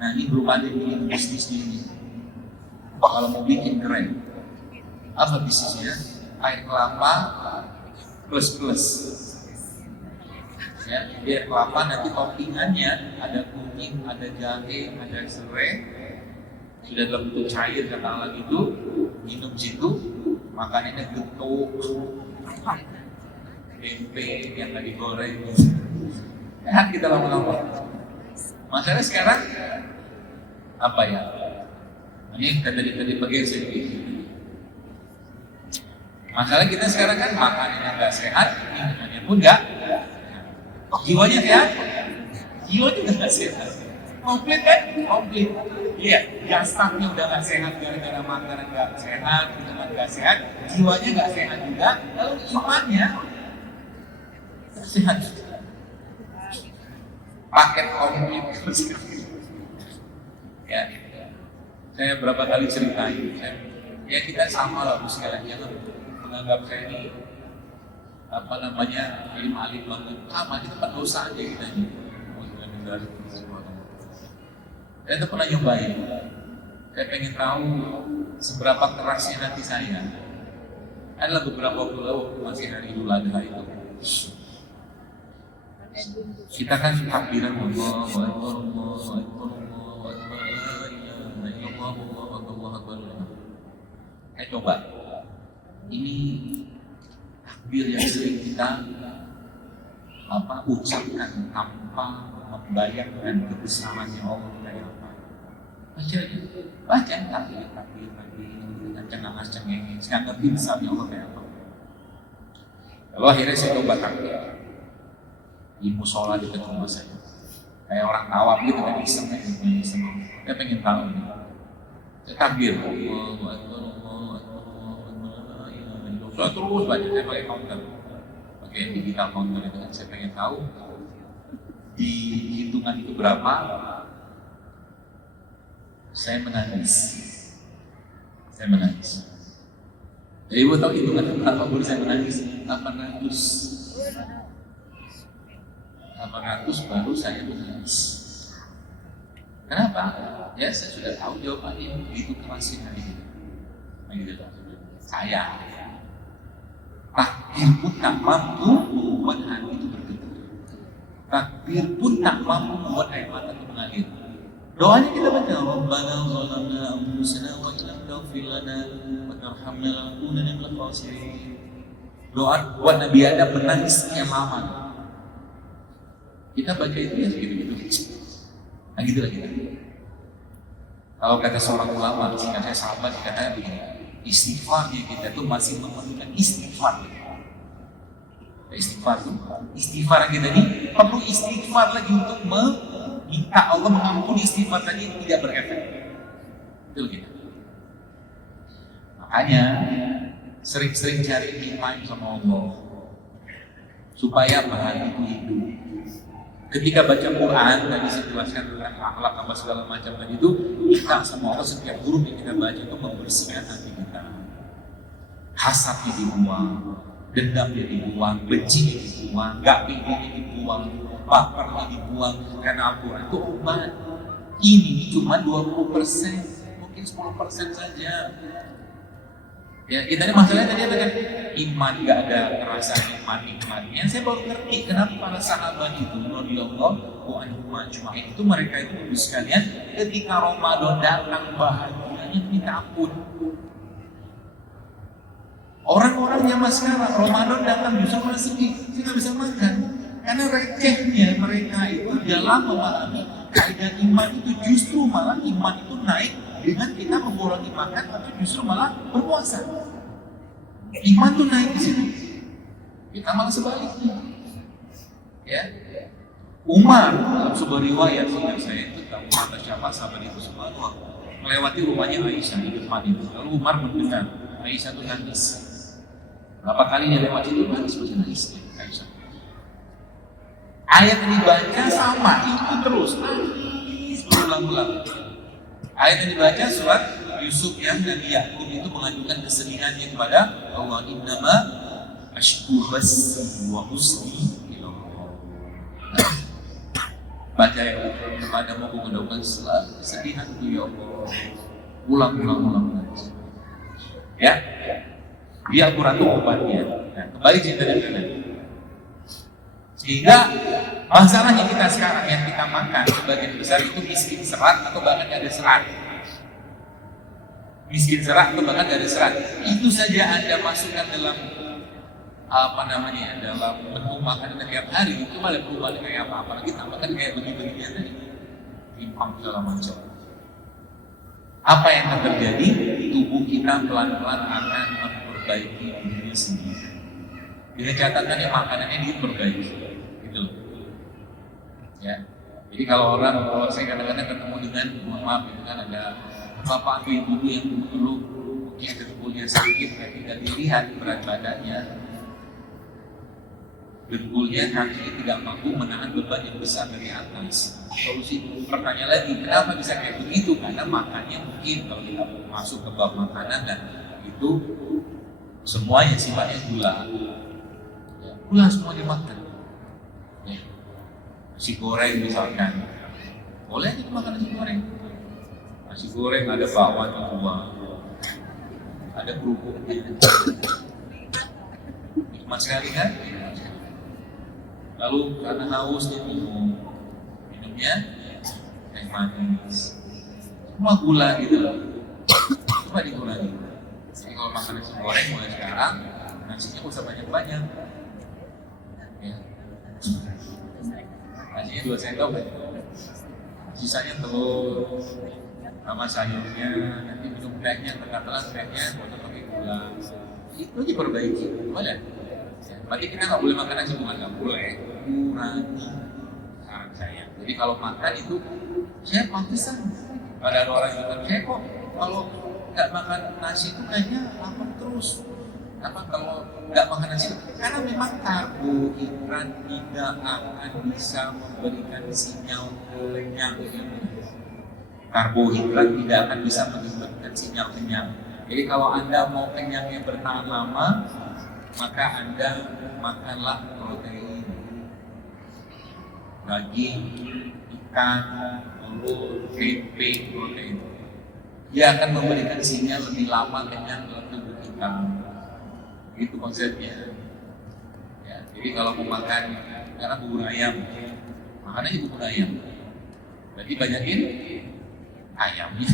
Nah ini belum ada bikin bisnisnya ini. Kalau mau bikin keren, apa bisnisnya? Air kelapa plus. Ya, air kelapa nanti toppingannya ada kunyit, ada jahe, ada serai, sudah dalam bentuk cair kata Allah itu, minum situ. Makanannya getuk, tempe yang tadi goreng, sehat kita lama-lama. Masalahnya sekarang apa ya? Ini tadi bagian sedikit. Masalah kita sekarang kan makanannya nggak sehat, minumannya pun nggak. Jiwanya sehat, jiwa juga nggak sehat. Komplit kan? Komplit. Iya, jasadnya udah nggak sehat gara-gara makanan nggak sehat, minuman nggak sehat, jiwanya nggak sehat juga, lalu imannya nggak sehat. Paket komplit. Ya, saya berapa kali ceritain, ya kita sama lah sekalian, jangan menganggap saya ini alim banget, sama kita kan dosa aja kita ini. Saya tuh pernah nyobain, saya pengen tahu seberapa kerasnya hati saya. Adalah beberapa pulau masih hari Idul Adha itu. Kita kan takbiran Allah, saya coba. Ini takbir yang sering kita ucapkan tanpa membayangkan kebesarannya Allah kayak apa. Baca takbir dengan cengenges, nggak ngerti besarnya Allah kayak apa. Lalu akhirnya saya coba takbir di musola dekat rumah saya, kayak orang tawaf gitu kan, iseng. Saya pengen tahu nih. Saya takbir, saya terus baca, saya pakai counter, pakai digital counter itu kan, saya pengen tahu di hitungan itu berapa. Saya menangis. Jadi ibu tahu hitungan berapa baru saya menangis? 800 baru saya menangis. Kenapa? Ya saya sudah tahu jawabannya, begitu kerasnya hari ini. Saya takbir pun tak mampu membuat hati itu bergetar. Takbir pun tak mampu membuat air mata itu mengalir. Doanya kita baca, Rabbana zalamna anfusana wa illam taghfir lana wa tarhamna lanakunanna minal khasirin. Doa buat Nabi Adam menangis sekian lama. Kita baca itu ya segitu-gitu. Nah gitu lah kita. Kalau kata seorang ulama, sehingga saya sahabat, dikatakan begini, istighfarnya kita tuh masih memerlukan istighfar. Istighfar kita ini perlu istighfar lagi untuk minta Allah mengampuni. Istighfar tadi tidak berefek. Betul gitu. Makanya sering-sering cari time sama Allah supaya hati itu hidup. Ketika baca Quran, tadi saya jelaskan tentang akhlak apa segala macam tadi itu, minta sama Allah setiap huruf yang kita baca itu membersihkan hati kita. hasadnya dibuang, dendamnya dibuang, bencinya dibuang, gak pilihnya dibuang, bapernya dibuang. Karena Al-Quran itu obat. Ini cuma 20%, mungkin 10% saja. Ya, kita ini masalahnya tadi apa kan? Iman, gak ada rasa nikmatnya. Saya baru ngerti kenapa para sahabat itu, radhiyallahu anhum ajma'in, itu mereka itu Ibu sekalian, ketika Ramadan datang bahagianya minta ampun. Orang-orang zaman sekarang Ramadan datang justru malah sedih, tidak bisa makan. Karena recehnya mereka itu dalam memahami kaidah iman itu, justru malah iman itu naik dengan kita mengurangi makan atau justru malah berpuasa. Iman tuh naik di situ. Kita malah sebaliknya. Ya. Umar dalam sebuah riwayat, sehingga saya itu tahu kata siapa sahabat itu subhanallah, melewati rumahnya Aisyah di depan itu. Lalu Umar mendengar Aisyah itu nangis. Berapa kali dia lewat itu nangis Aisyah. Ayat yang dibaca sama itu terus nangis berulang-ulang. Ayat yang dibaca surat Yusuf yang Nabi Yakub itu mengajukan kesedihannya kepada Allah, innama ashku basi wa husni ilallah. Baca yang kepada mau mendoakan kesedihan itu ya Allah, ulang. Ya, dia Al-Quran itu obatnya. Nah, kembali cerita tadi. Sehingga masalahnya kita sekarang yang kita makan sebagian besar itu miskin serat atau bahkan nggak ada serat. Miskin serat atau bahkan nggak ada serat. Itu saja Anda masukkan dalam dalam bentuk makanan tiap hari, itu malah perubahan kayak apa? Apalagi tambahkan kayak begini-beginian tadi, timpang segala macam. Apa yang akan terjadi? Tubuh kita pelan-pelan akan memperbaiki dirinya sendiri. Dengan catatan yang makanannya diperbaiki, gitu loh. Ya. Jadi kalau saya kadang-kadang ketemu dengan, maaf itu kan ada bapak atau ibu yang dulu mungkin dengkulnya sakit, tidak dilihat berat badannya. Dengkulnya kakinya tidak mampu menahan beban yang besar dari atas. Solusi pertanyaan lagi, kenapa bisa kayak begitu? Karena makannya mungkin kalau kita masuk ke bab makanan dan itu semuanya sifatnya gula. Ya, gula semua dimakan. Ya. Nasi goreng misalkan, boleh kita makan nasi goreng. Nasi goreng ada bakwan buah, ada kerupuknya. Nikmat sekali kan? Lalu karena haus dia minumnya teh manis, semua gula gitu loh. Coba dikurangi. Jadi kalau makan nasi goreng mulai sekarang nasinya nggak usah banyak-banyak. Ya. Nasinya 2 sendok aja. Sisanya telur sama sayurnya, nanti minum tehnya, tengah-tengah tehnya buat pakai gula. Itu aja perbaiki, boleh. Berarti kita nggak boleh makan nasi, bukan nggak boleh, kurangi saran saya. Jadi kalau makan itu, saya pantesan. Ada orang yang bilang, saya kok kalau nggak makan nasi itu kayaknya lapar terus. Kenapa kalau nggak makan nasi? Karena memang karbohidrat tidak akan bisa memberikan sinyal kenyang. Karbohidrat tidak akan bisa memberikan sinyal kenyang. Jadi kalau Anda mau kenyangnya bertahan lama, maka Anda makanlah protein, daging, ikan, telur, tempe, protein. Dia akan memberikan sinyal lebih lama kenyang dalam tubuh kita. Itu konsepnya. Ya, jadi kalau mau makan, karena bubur ayam, makannya bubur ayam. Jadi banyakin ayamnya.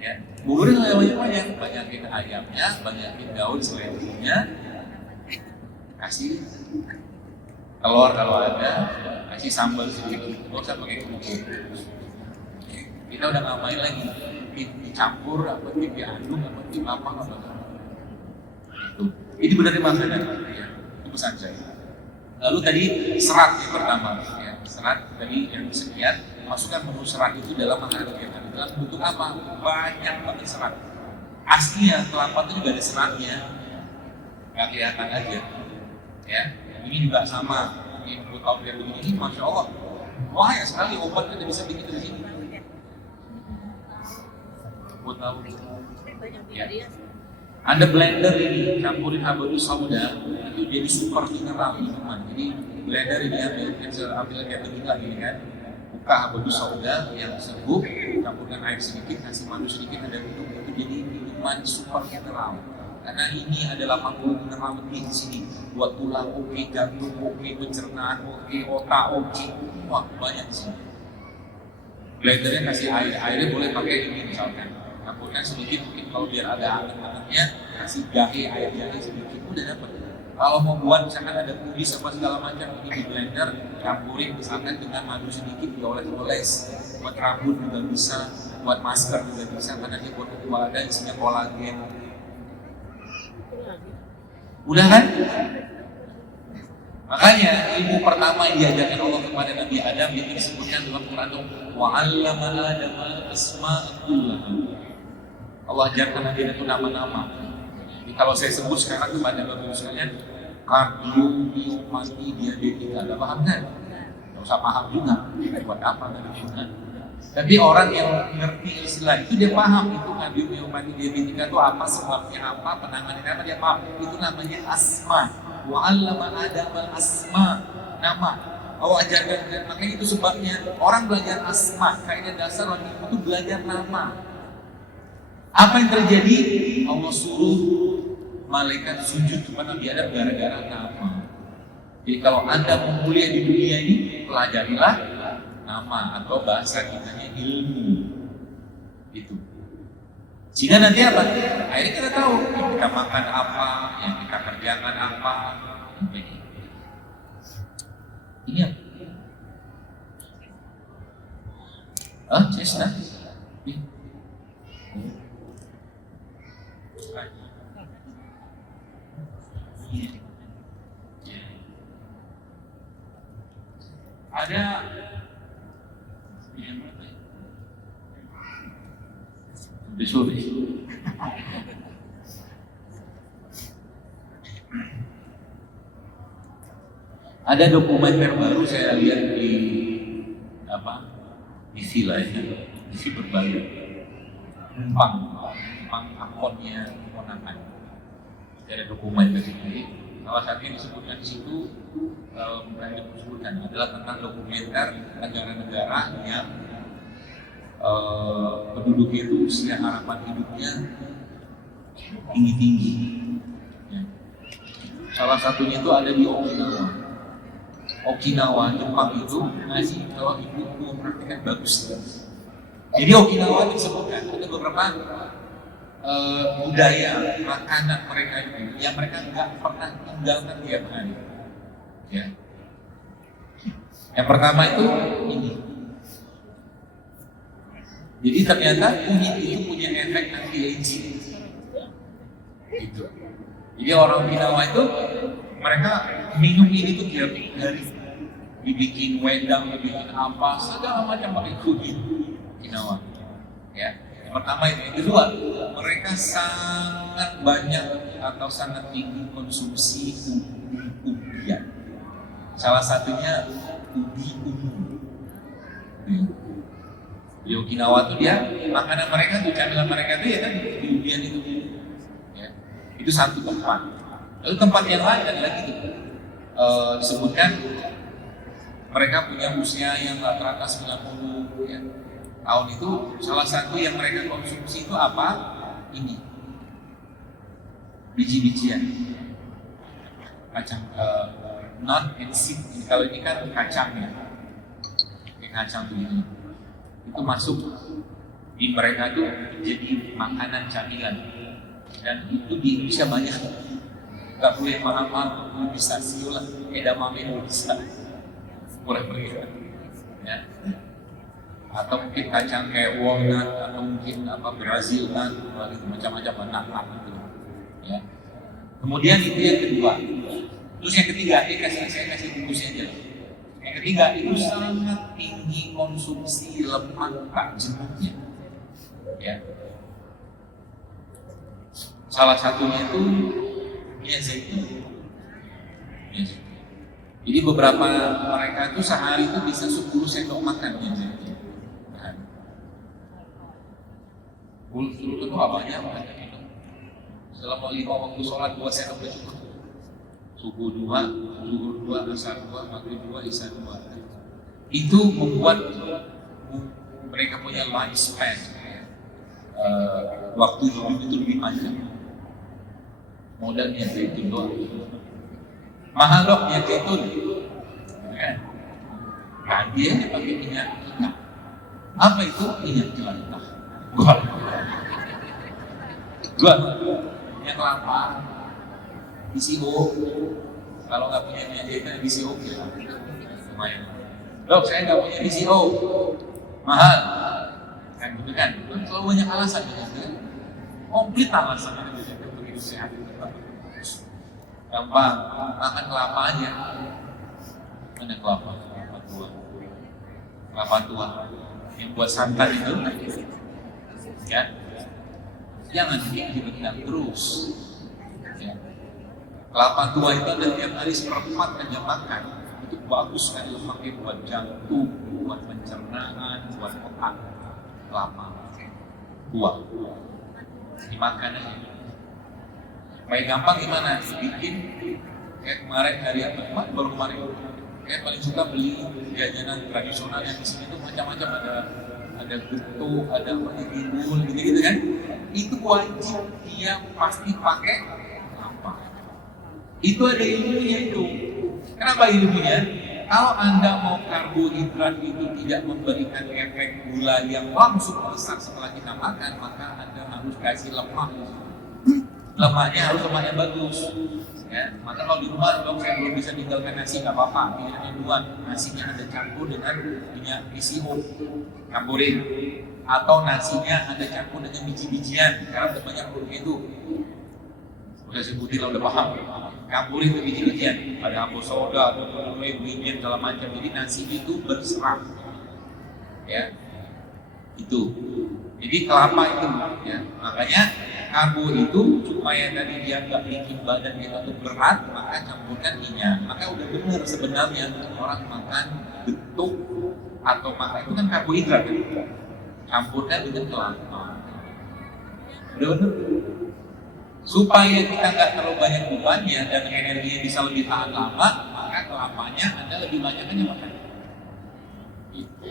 Ya, buburnya banyakin ayamnya, banyakin daun seledrinya, kasih telur kalau ada, kasih sambal sedikit, nggak usah pakai kerupuk. Kita udah nggak main lagi, dicampur, diaduk, apa. Ini benar makanan, ya. Itu pesan saya. Lalu tadi serat yang pertama, ya. Serat tadi yang sekian, masukkan menu serat itu dalam makanan kita. Dalam bentuk apa? Banyak banget serat. Aslinya kelapa itu juga ada seratnya, nggak kelihatan aja. Ya, ini juga sama. Ini buat tahu yang begini, masya Allah, wah ya sekali obatnya bisa bikin dari sini. Buat tahu. Ya. Anda blender ini, campurin habadus sauda, itu jadi super mineral minuman. Jadi blender ini ambil kayak begini gini kan, buka habadus sauda yang serbuk, campurkan air sedikit, kasih madu sedikit, ada minum, itu jadi minuman super mineral. Karena ini adalah 80 mineral lebih di sini, buat tulang oke, jantung oke, pencernaan oke, otak oke, wah banyak di sini. Blendernya kasih air, airnya boleh pakai ini misalkan, campurkan sedikit, mungkin kalau biar ada anget-angetnya, kasih jahe, air jahe sedikit, udah dapat. Kalau mau buat misalkan ada kubis apa segala macam, ini di blender, campurin misalkan dengan madu sedikit, dioles-oles, buat rambut juga bisa, buat masker juga bisa, karena dia buat ada isinya kolagen. Udah kan? Makanya ilmu pertama yang diajarkan Allah kepada Nabi Adam itu disebutkan dalam Quran, wa 'allama Adama al-asma'a kullaha. Allah ajarkan Nabi itu nama-nama. Jadi kalau saya sebut sekarang kepada Bapak sekalian, kardio, mati, diabetika, ada paham kan? Nggak usah paham juga, buat apa nggak juga. Tapi orang yang ngerti istilah itu dia paham itu kardio, mati, diabetika itu apa, sebabnya apa, penanganannya apa, dia paham. Itu namanya asma. Wa 'allama Adam al-asma, nama. Allah ajarkan, makanya itu sebabnya orang belajar asma, kaidah dasar lagi itu belajar nama. Apa yang terjadi? Allah suruh malaikat sujud kepada Nabi Adam gara-gara nama. Jadi kalau Anda mau kuliah di dunia ini, pelajarilah nama atau bahasa kitanya ilmu. Itu. Sehingga nanti apa? Akhirnya kita tahu yang kita makan apa, yang kita kerjakan apa. Ini apa? Cesna? Ada besok. Ada dokumenter baru saya lihat di TV lah ya, TV berbayar, numpang akonnya keponakan. Ada dokumenter ini, salah satunya disebutkan di situ, yang disebutkan adalah tentang dokumenter negara-negara yang penduduk itu usia harapan hidupnya tinggi-tinggi. Ya. Salah satunya itu ada di Okinawa, Jepang itu ngasih kalau ibu mau perhatikan bagus. Jadi Okinawa disebutkan ada beberapa budaya makanan mereka itu yang mereka nggak pernah tinggalkan tiap hari. Ya. Yang pertama itu ini. Jadi ternyata kunyit itu punya efek anti-aging. Gitu. Jadi orang Okinawa itu mereka minum ini tuh tiap hari, dibikin wedang, dibikin apa, segala macam pakai kunyit Okinawa. Ya, yang pertama itu. Yang kedua, mereka sangat banyak atau sangat tinggi konsumsi ubi-ubian. Salah satunya ubi ungu. Di Okinawa tuh dia makanan mereka tuh, camilan mereka tuh ya kan ubi-ubian itu. Ya, itu satu tempat. Lalu tempat yang lain ada lagi tuh disebutkan mereka punya usia yang rata-rata 90 ya, tahun itu. Salah satu yang mereka konsumsi itu apa? Ini biji-bijian kacang, not and seed. Kalau ini kan kacang ya, kayak kacang begini. Itu masuk di mereka itu jadi makanan camilan, dan itu di Indonesia banyak. Gak boleh mahal-mahal, bisa siulah, edamame bisa boleh mereka, ya. Atau mungkin kacang kayak walnut, atau mungkin Brazil nut, macam-macam nut gitu, ya. Kemudian itu yang kedua. Terus yang ketiga, saya kasih bungkusnya aja. Yang ketiga itu sangat tinggi konsumsi lemak tak jenuhnya, ya. Salah satunya itu minyak zaitun. Jadi beberapa mereka itu sehari itu bisa 10 sendok makan minyak zaitun. Kultur itu apa banyak itu. Selama 5 waktu sholat 2 saya udah cukup. Subuh 2, zuhur 2, asar 2, maghrib 2, isya 2. Itu membuat mereka punya lifespan, waktu hidup itu lebih panjang. Modalnya zaitun doang. Mahal dok minyak zaitun, kan? Ganti aja pakai minyak kita. Apa itu minyak jelantah? Gua minyak kelapa, BCO. Kalau nggak punya minyak jahitan BCO ya lumayan. Dok, saya nggak punya BCO, mahal. Kan gitu kan? Selalu banyak alasan gitu. Komplit alasan untuk hidup sehat. Gampang, makan kelapa aja. Mana kelapa? Kelapa tua. Kelapa tua. Yang buat santan itu, ya. Jangan dibendam terus. Ya. Kelapa tua itu ada tiap hari seperempat aja makan. Itu bagus kan lemaknya buat jantung, buat pencernaan, buat otak. Kelapa tua dimakan aja. Paling gampang gimana? Bikin kayak kemarin hari apa? Baru kemarin. Kayak paling suka beli jajanan tradisional yang di sini tuh macam-macam, ada getuk, ada apa timbul, gitu kan? Itu wajib dia pasti pakai apa? Itu ada ilmunya itu. Kenapa ilmunya? Kalau Anda mau karbohidrat itu tidak memberikan efek gula yang langsung besar setelah kita makan, maka Anda harus kasih lemak. Lemaknya harus lemak yang bagus. Ya, maka kalau di rumah dok saya belum bisa tinggalkan nasi, nggak apa-apa, pilihannya dua, nasinya ada campur dengan minyak BCO, campurin, atau nasinya ada campur dengan biji-bijian, karena udah banyak produknya itu, udah sebutin lah, udah paham, campurin ke biji-bijian, ada ambo soda, ada wijen, segala macam, jadi nasi itu berserat, ya, itu, jadi kelapa itu, ya, makanya karbo itu supaya tadi dia nggak bikin badan kita tuh berat, maka campurkan minyak. Maka udah benar sebenarnya orang makan getuk atau makan itu kan karbohidrat kan? Campurkan dengan kelapa. Udah benar. Supaya kita nggak terlalu banyak bebannya dan energinya bisa lebih tahan lama, maka kelapanya Anda lebih banyak aja makan. Gitu.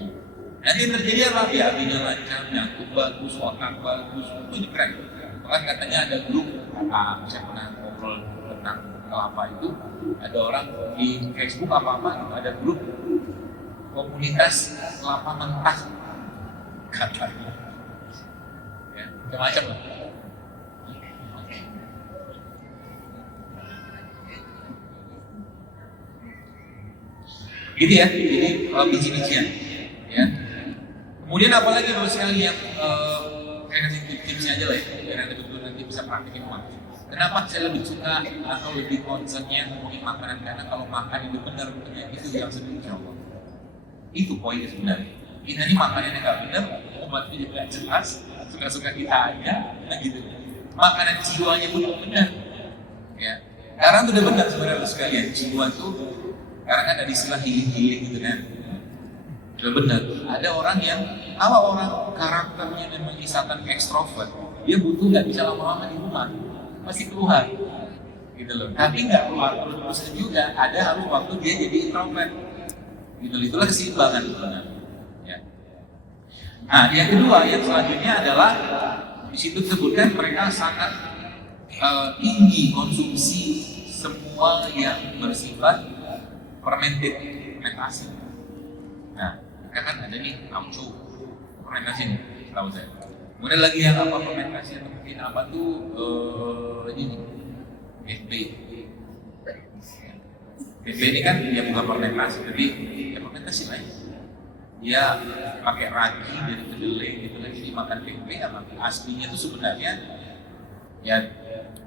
Nanti terjadi apa? BAB-nya lancar, jantung bagus, otak bagus, itu keren. Kan katanya ada grup, saya pernah ngobrol tentang kelapa itu, ada orang di Facebook apa-apa gitu, ada grup komunitas kelapa mentah katanya, ya, macam-macam lah. Gitu ya, jadi biji-bijian, ya. Kemudian apalagi kalau sekali yang saya kasih tipsnya aja lah ya, biar Anda betul nanti bisa praktekin uang. Kenapa saya lebih suka atau lebih concernnya ngomongin makanan? Karena kalau makan itu benar, itu yang sedih insya Allah. Itu poinnya sebenarnya. Kita ini makanannya nggak benar, obatnya juga nggak jelas, suka-suka kita aja, nah gitu. Makanan jiwanya pun benar, ya. Karena itu udah benar sebenarnya sekalian, jiwa itu, karena kan ada istilah healing gitu kan. Udah benar, ada orang yang kalau orang karakternya memang misalkan ekstrovert, dia butuh nggak bisa lama-lama di rumah, masih keluar, gitu loh. Tapi nggak keluar terus juga, ada harus waktu dia jadi introvert, gitu loh. Itulah keseimbangan sebenarnya. Ya. Nah, yang kedua, yang selanjutnya adalah di situ disebutkan mereka sangat tinggi konsumsi semua yang bersifat fermentasi. Nah, kan ada nih kamcu fermentasi nih, tahu saya. Kemudian lagi yang apa fermentasi atau mungkin apa tuh ini BB. BB ini kan dia bukan fermentasi, tapi ya fermentasi lah ya. Dia pakai ragi dari kedelai gitu lagi dimakan BB, apa aslinya itu sebenarnya ya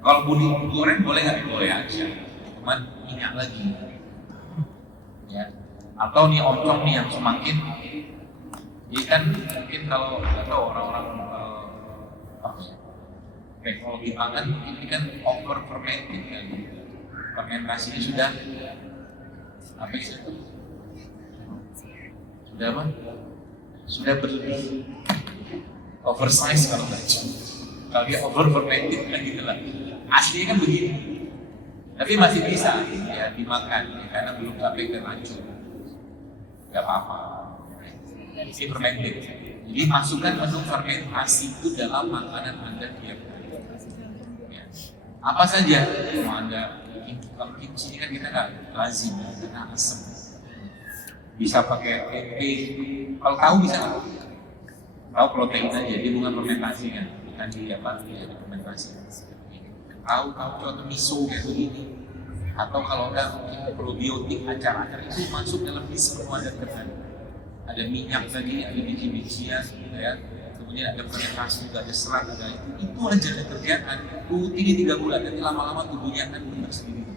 kalau budi goreng boleh nggak? Boleh aja, cuman minyak lagi, ya. Atau nih oncom nih yang semakin, ini kan mungkin kalau atau orang-orang teknologi pangan ini kan over fermented kan, fermentasinya sudah apa sih itu? Sudah apa? Sudah berlebih, oversize kalau nggak, kalau dia over fermented kan gitulah. Aslinya kan begini, tapi masih bisa ya dimakan ya, karena belum sampai ke racun, nggak apa-apa. Ini fermented. Jadi masukkan menu fermentasi itu dalam makanan Anda tiap hari. Ya. Apa saja? Kalau Anda, kalau kimchi ini kan kita nggak lazim karena asam. Bisa pakai tempe. Kalau tahu bisa nggak? Tahu protein aja, dia bukan fermentasi kan, bukan di apa? Ya, di fermentasi. Tahu contoh miso kayak begini. Atau kalau enggak probiotik acar-acar itu masuk dalam bis semua dan ada minyak tadi, ada biji-bijian, ya. Kemudian ada fermentasi juga, ada serat, ada itu aja yang kerjaan. Rutin 3 bulan, nanti lama-lama tubuhnya akan benar sendiri.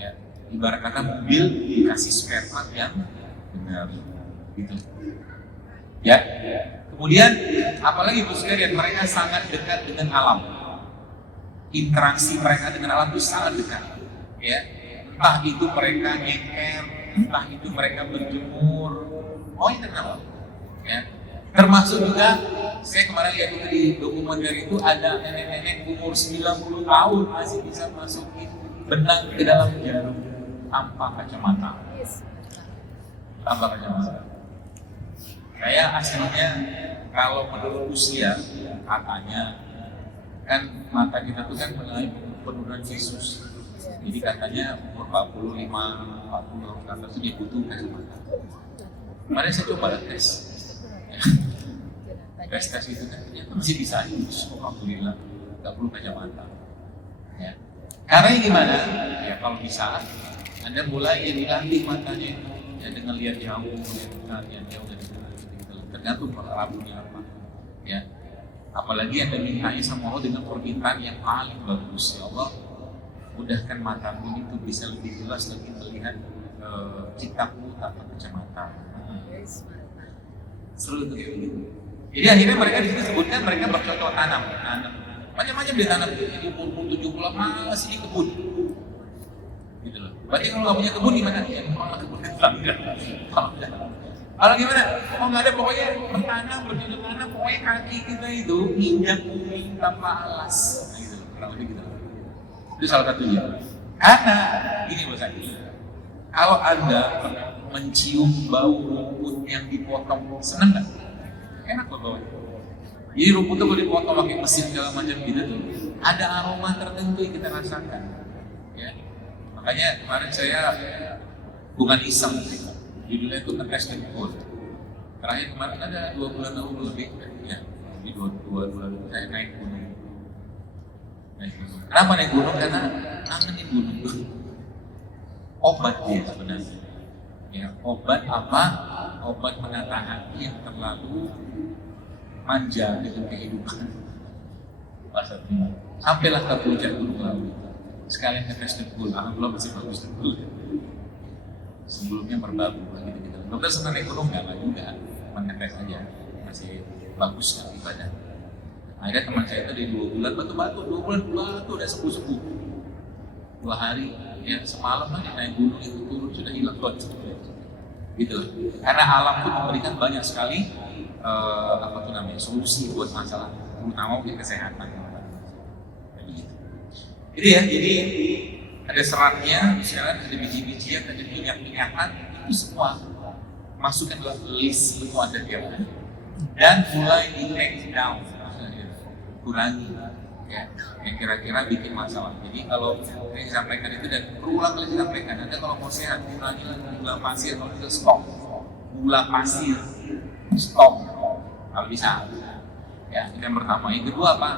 Ya, ibarat kata mobil dikasih spare part yang benar, gitu. Ya. Kemudian apalagi Bu sekalian, mereka sangat dekat dengan alam. Interaksi mereka dengan alam itu sangat dekat. Ya, entah itu mereka nyeker, entah itu mereka berjemur. Oh itu kenapa? Ya. Termasuk juga, saya kemarin lihat itu di dokumenter itu ada nenek-nenek umur 90 tahun masih bisa masukin benang ke dalam jarum tanpa kacamata. Tanpa kacamata. Saya aslinya kalau menurut usia katanya kan mata kita tuh kan mengalami penurunan visus. Jadi katanya umur 45, 40 ke atas itu dia butuh kacamata. Kemarin saya coba tes. Tes itu kan ternyata masih bisa. Alhamdulillah, nggak perlu kacamata. Ya. Karena gimana? Ya kalau bisa, Anda mulai dilatih matanya itu ya dengan lihat jauh, lihat jauh dari gitu. Tergantung labunya apa. Ya. Apalagi Anda mintanya sama Allah dengan permintaan yang paling bagus. Ya Allah, mudahkan matamu itu bisa lebih jelas lagi melihat ciptamu tanpa kacamata. Seru itu kayak begitu. Jadi akhirnya mereka di sini sebutkan mereka bercocok tanam. Macam-macam dia tanam. Jadi umur 70 masih di kebun. Gitu loh. Berarti kalau nggak punya kebun gimana? Ya, kalau kebun tetangga. Kalau gimana? Oh nggak ada, pokoknya bertanam, bercocok tanam. Pokoknya kaki kita itu injak bumi tanpa alas. Nah, gitu loh. Kurang lebih gitu. Itu salah satunya. Karena ini Mas Adi, kalau Anda mencium bau rumput yang dipotong, seneng nggak? Enak loh baunya. Jadi rumput itu kalau dipotong pakai mesin segala macam gitu tuh, ada aroma tertentu yang kita rasakan. Ya. Makanya kemarin saya bukan iseng, judulnya itu ngetes tempur. Terakhir kemarin ada 2 bulan lalu lebih, ya. Di 2 bulan itu saya naik gunung. Kenapa naik gunung? Karena kangenin gunung tuh. Obat dia sebenarnya. Ya, obat apa? Obat menata hati yang terlalu manja dengan kehidupan. Maksudnya, sampailah ke puncak gunung lalu. Sekalian ke festival, alhamdulillah masih bagus dulu. Sebelumnya berbabu gitu. Dokter senang naik gunung nggak juga, cuma ngetes aja, masih bagus lah ibadah. Akhirnya teman saya itu di 2 bulan batu-batu, 2 bulan batu udah sepuh-sepuh. 2 hari, ya semalam aja naik gunung itu turun sudah hilang kot. Gitu. Karena alam itu memberikan banyak sekali solusi buat masalah, terutama untuk kesehatan. Jadi ya, jadi ada seratnya, misalnya ada biji-bijian, ada minyak-minyakan, itu semua masukkan dalam list menu Anda tiap hari. Dan mulai di take down, kurangi ya, yang kira-kira bikin masalah. Jadi kalau yang disampaikan itu dan berulang kali disampaikan, Anda kalau mau sehat, kurangi gula pasir, kalau bisa stop. Gula pasir, stop. Kalau bisa. Ya, itu yang pertama. Yang kedua apa?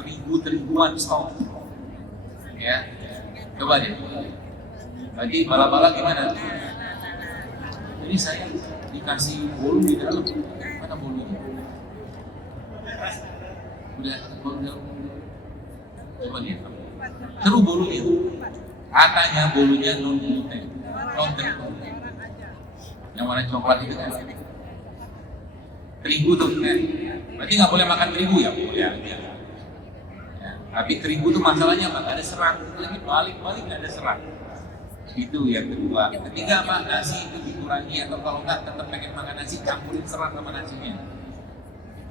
Terigu-teriguan stop. Ya, coba deh. Lagi bala-bala gimana? Jadi saya dikasih bolu di dalam. Mana bolunya? Udah, coba lihat. Seru bolunya. Katanya bolunya non-gluten. Yang warna coklat itu kan. Terigu tuh kan. Berarti nggak boleh makan terigu ya? Boleh aja. Tapi terigu itu masalahnya apa? Ada serat, lagi balik-balik nggak ada serat. Itu yang kedua. Ketiga apa? Nasi itu dikurangi atau kalau nggak tetap pengen makan nasi, campurin serat sama nasinya.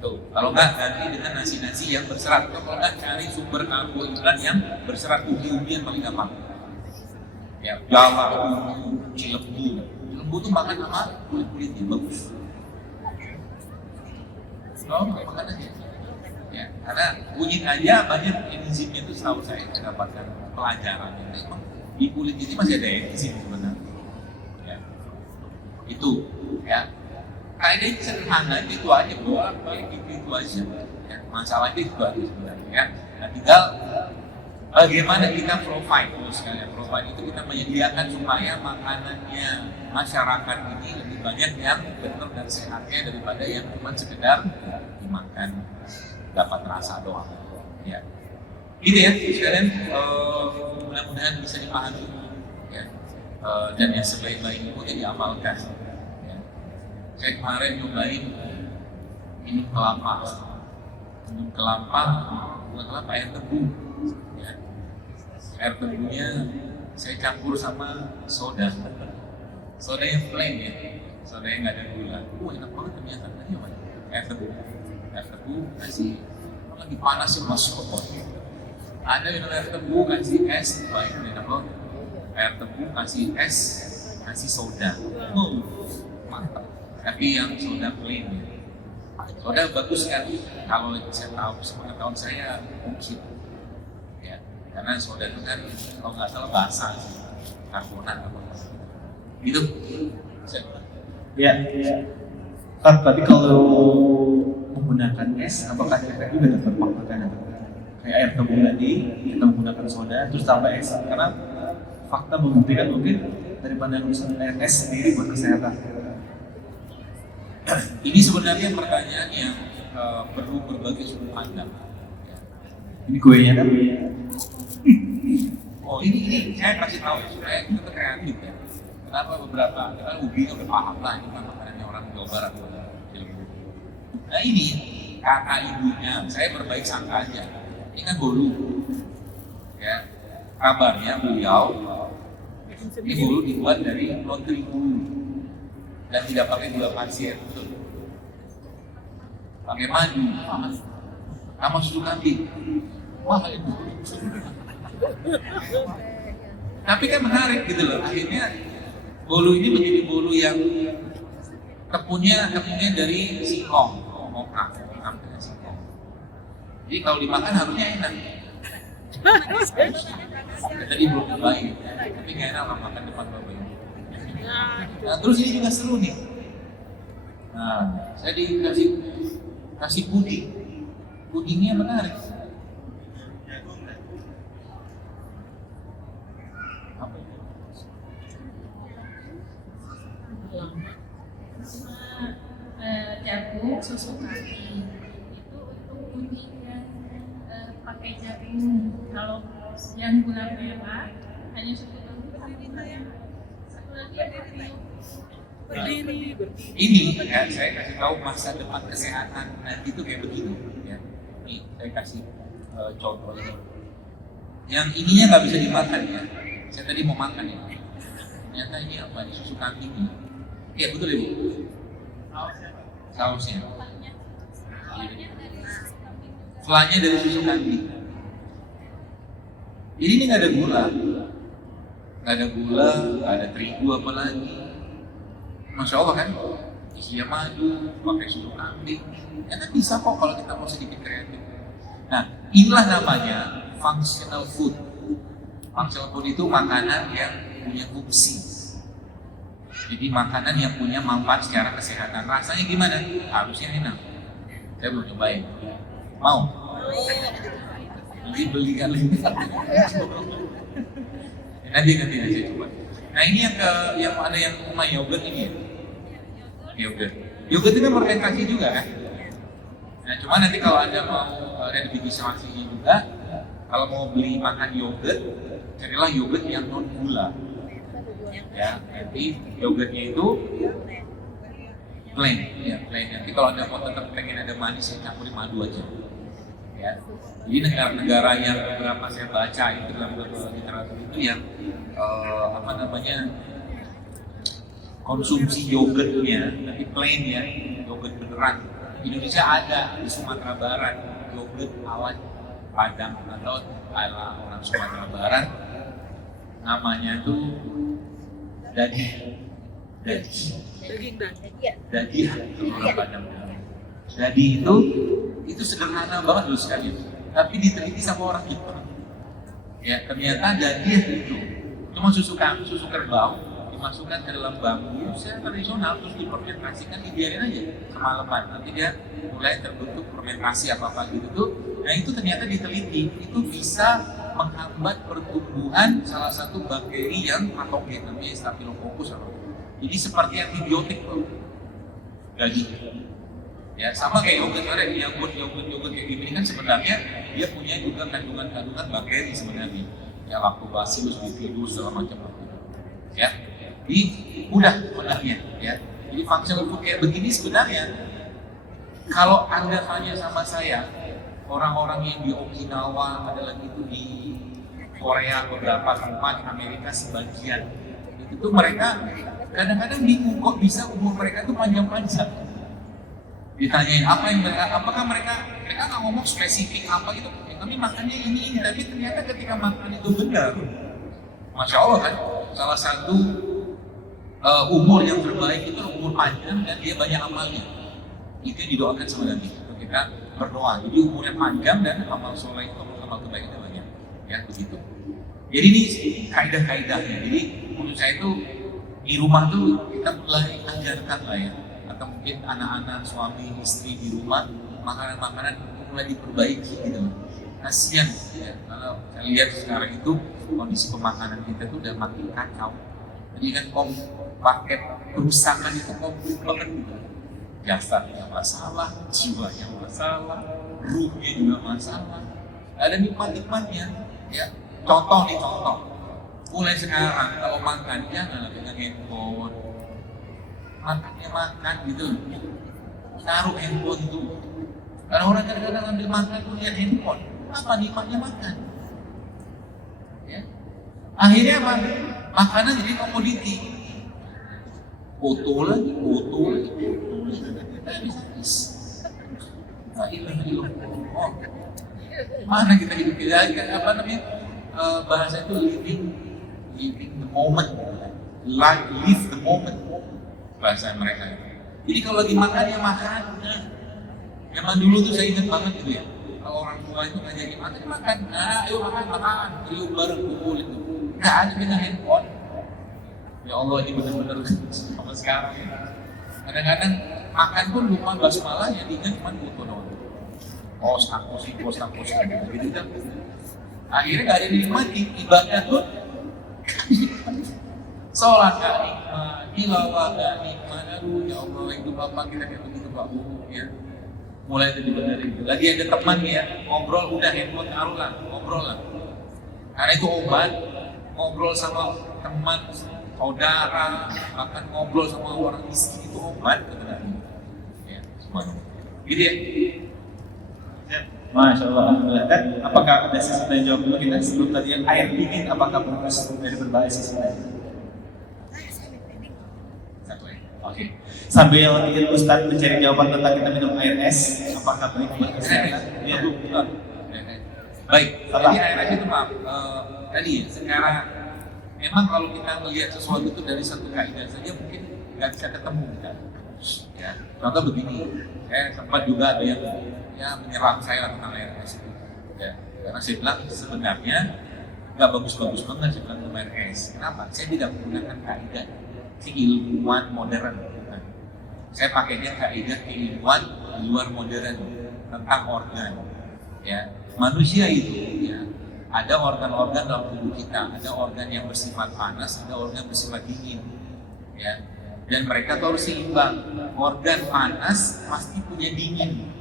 Tuh, kalau nggak ganti dengan nasi-nasi yang berserat, atau kalau nggak cari sumber karbohidrat yang berserat, ubi-ubi yang paling gampang. Ya, java, cilembu. Cilembu tuh makan sama kulit-kulitnya bagus. Oh, makan aja. Ya, karena kunyit aja banyak enzimnya itu, setahu saya dapatkan pelajaran. Memang di kulit ini masih ada enzim sebenarnya. Ya, itu, ya. Kaidahnya sederhana, itu aja, balik itu aja. Ya, masalahnya itu aja sebenarnya. Ya. Nah, tinggal bagaimana kita provide, sekalian provide itu kita menyediakan supaya makanannya masyarakat ini lebih banyak yang benar dan sehatnya daripada yang cuma sekedar dimakan dapat rasa doang. Ya, gitu ya, sekalian. Mudah-mudahan bisa dipahami, ya. Dan yang sebaik-baiknya itu diamalkan. Saya kemarin nyobain minum kelapa, bukan kelapa, air tebu. Ya. Air tebunya saya campur sama soda yang plain ya, soda yang nggak ada gula. Enak banget ternyata. Tadi apa? Air tebu kasih, lagi panas sih masuk ke pot. Ada minum air tebu kasih es, baik enak banget. Air tebu kasih es, kasih soda. Mantap. Tapi yang soda plain ya. Soda bagus kan, kalau saya tahu sepengetahuan saya mungkin ya, karena soda itu kan kalau nggak salah basah sih, karbonat apa gitu. Ya, tapi kalau menggunakan es, apakah kita juga dapat makanan kayak air tebu tadi, kita menggunakan soda terus tambah es, karena fakta membuktikan mungkin daripada air es sendiri buat kesehatan. Ini sebenarnya pertanyaan yang perlu berbagai sudut pandang. Ini kuenya kan? Oh ini saya kasih tahu ya, supaya kita kreatif ya. Kenapa beberapa, karena ubi udah paham lah, ini kan makanannya orang Jawa Barat. Nah ini kakak ibunya, saya berbaik sangka aja. Ini kan bolu, ya. Kabarnya beliau ini bolu dibuat dari lonteri bulu dan tidak pakai gula pasir, pakai madu, sama susu kambing. Mahal itu. Tapi kan menarik gitu loh. Akhirnya bolu ini menjadi bolu yang tepungnya dari singkong, moka, hampir singkong. Jadi kalau dimakan harusnya enak. Tadi belum cobain, tapi nggak enak lah makan depan bapak. Nah, terus ini juga seru nih. Nah, saya kasih pudingnya menarik. Apa itu? Jagung, susu kambing itu untuk puding yang pakai jagung. Kalau yang gula merah hanya susu kambing. Berdiri. Ini ya, saya kasih tahu masa depan kesehatan nanti itu kayak begitu ya. Ini saya kasih contoh ini. Yang ininya nggak bisa dimakan ya. Saya tadi mau makan ya. Ternyata ini apa? Ini susu kambing. Iya betul ya Bu. Sausnya. Flanya dari susu kambing. Ini nggak ada gula. Nggak ada gula, nggak ada terigu apalagi. Masya Allah kan, isinya madu, pakai susu kambing. Ya kan bisa kok kalau kita mau sedikit kreatif. Nah, inilah namanya functional food. Functional food itu makanan yang punya fungsi. Jadi makanan yang punya manfaat secara kesehatan. Rasanya gimana? Harusnya enak. Saya belum cobain. Mau? Nanti beli kali. Nanti saya coba. Nah ini yang ada yang rumah yogurt ini ya. Yogurt itu kan fermentasi juga kan. Nah cuma nanti kalau Anda mau revitalisasinya juga, kalau mau beli makan yogurt, carilah yogurt yang non gula. Ya, nanti yogurtnya itu plain, ya plain. Nanti kalau Anda mau tetap pengen ada manis, saya campurin madu aja. Ya. Jadi negara-negara yang beberapa saya baca itu dalam literatur itu yang konsumsi yogurtnya tapi plain ya, yogurt beneran Indonesia ada di Sumatera Barat yogurt ala Padang atau ala orang Sumatera Barat, namanya tuh daging orang Padang. Jadi itu sederhana banget loh sekali, tapi diteliti sama orang Jepang. Ya ternyata daging itu cuma susu kerbau dimasukkan ke dalam bambu secara tradisional, terus difermentasikan, dibiarin aja semalaman, nanti dia mulai terbentuk fermentasi apa gitu tuh. Nah itu ternyata diteliti, itu bisa menghambat pertumbuhan salah satu bakteri yang patogen namanya Staphylococcus. Jadi seperti antibiotik loh daging. Ya sama kayak yogurt, ada yogurt kayak gini kan sebenarnya dia punya juga kandungan bakteri sebenarnya, ya Lactobacillus bifidus segala macam itu. Ya, jadi mudah sebenarnya. Ya, jadi functional food kayak begini sebenarnya kalau Anda tanya sama saya, orang-orang yang di Okinawa, ada lagi itu di Korea beberapa tempat, Amerika sebagian, itu tuh mereka kadang-kadang bingung kok bisa umur mereka tuh panjang-panjang. Ditanyain apa yang mereka, apakah mereka nggak ngomong spesifik apa gitu, ya, kami makannya ini, tapi ternyata ketika makan itu benar, masya Allah kan, salah satu umur yang terbaik itu umur panjang dan dia banyak amalnya. Itu yang didoakan sama Nabi. Kita berdoa, jadi umurnya panjang dan amal soleh itu amal kebaikan banyak, ya begitu. Jadi ini kaidah-kaidahnya. Jadi menurut saya itu di rumah tuh kita mulai ajarkan lah ya, atau mungkin anak-anak, suami, istri di rumah makanan-makanan mulai diperbaiki gitu. Kasian ya, kalau saya lihat sekarang itu kondisi pemakanan kita tuh udah makin kacau. Jadi kan paket kerusakan itu komplit banget gitu. Jasadnya masalah, jiwanya masalah, ruhnya juga masalah. Ada nikmat-nikmatnya ya. Contoh, mulai sekarang kalau makan jangan dengan handphone. Makannya makan gitu, taruh handphone tuh. Karena orang kadang-kadang ambil makan tuh lihat handphone, apa nikmatnya makan? Ya. Akhirnya apa? Makanan jadi komoditi. Foto lagi. Kita bisa oh, mana kita hidup apa namanya? Bahasa itu living the moment, live the moment, bahasa mereka. Jadi kalau lagi makan ya makan. Zaman dulu tuh saya ingat banget gitu ya, kalau orang tua itu ngajakin makan, ayo makan, yuk bareng kumpul itu. Nggak ada kita handphone. Ya Allah, ini benar-benar sama sekarang ya. Kadang-kadang makan pun lupa basmalah, yang diingat cuma foto doang. Post gitu kan. Akhirnya gak ada yang dinikmati, ibadah tuh sholat gak nikmat, tilawah gak nikmat. Aduh ya Allah, itu bapak kita kayak begitu Pak Bu ya. Mulai itu dibenerin. Lagi ada teman ya, ngobrol udah handphone taruh lah, ngobrol lah. Karena itu obat, ngobrol sama teman, saudara, bahkan ngobrol sama orang istri itu obat sebenarnya. Ya, semuanya. Gitu ya. Masya Allah, alhamdulillah. Dan apakah ada sisi tanya jawab dulu kita sebelum tadi yang air dingin, apakah bagus dari berbagai sisi tadi? Oke. Sambil ingin Ustadz mencari jawaban tentang kita minum air es, apakah baik buat kesehatan? Iya. Baik. Jadi air es itu maaf. Tadi sekarang memang kalau kita melihat sesuatu itu dari satu kaidah saja mungkin nggak bisa ketemu kita. Ya. Contoh begini, saya sempat juga ada yang menyerang saya tentang air es itu. Ya. Karena saya bilang sebenarnya nggak bagus-bagus banget sih minum air es. Kenapa? Saya tidak menggunakan kaidah keilmuan modern. Saya pakainya kaidah keilmuan di luar modern tentang organ. Ya, manusia itu ya ada organ-organ dalam tubuh kita, ada organ yang bersifat panas, ada organ bersifat dingin. Ya, dan mereka tuh harus seimbang. Organ panas pasti punya dingin,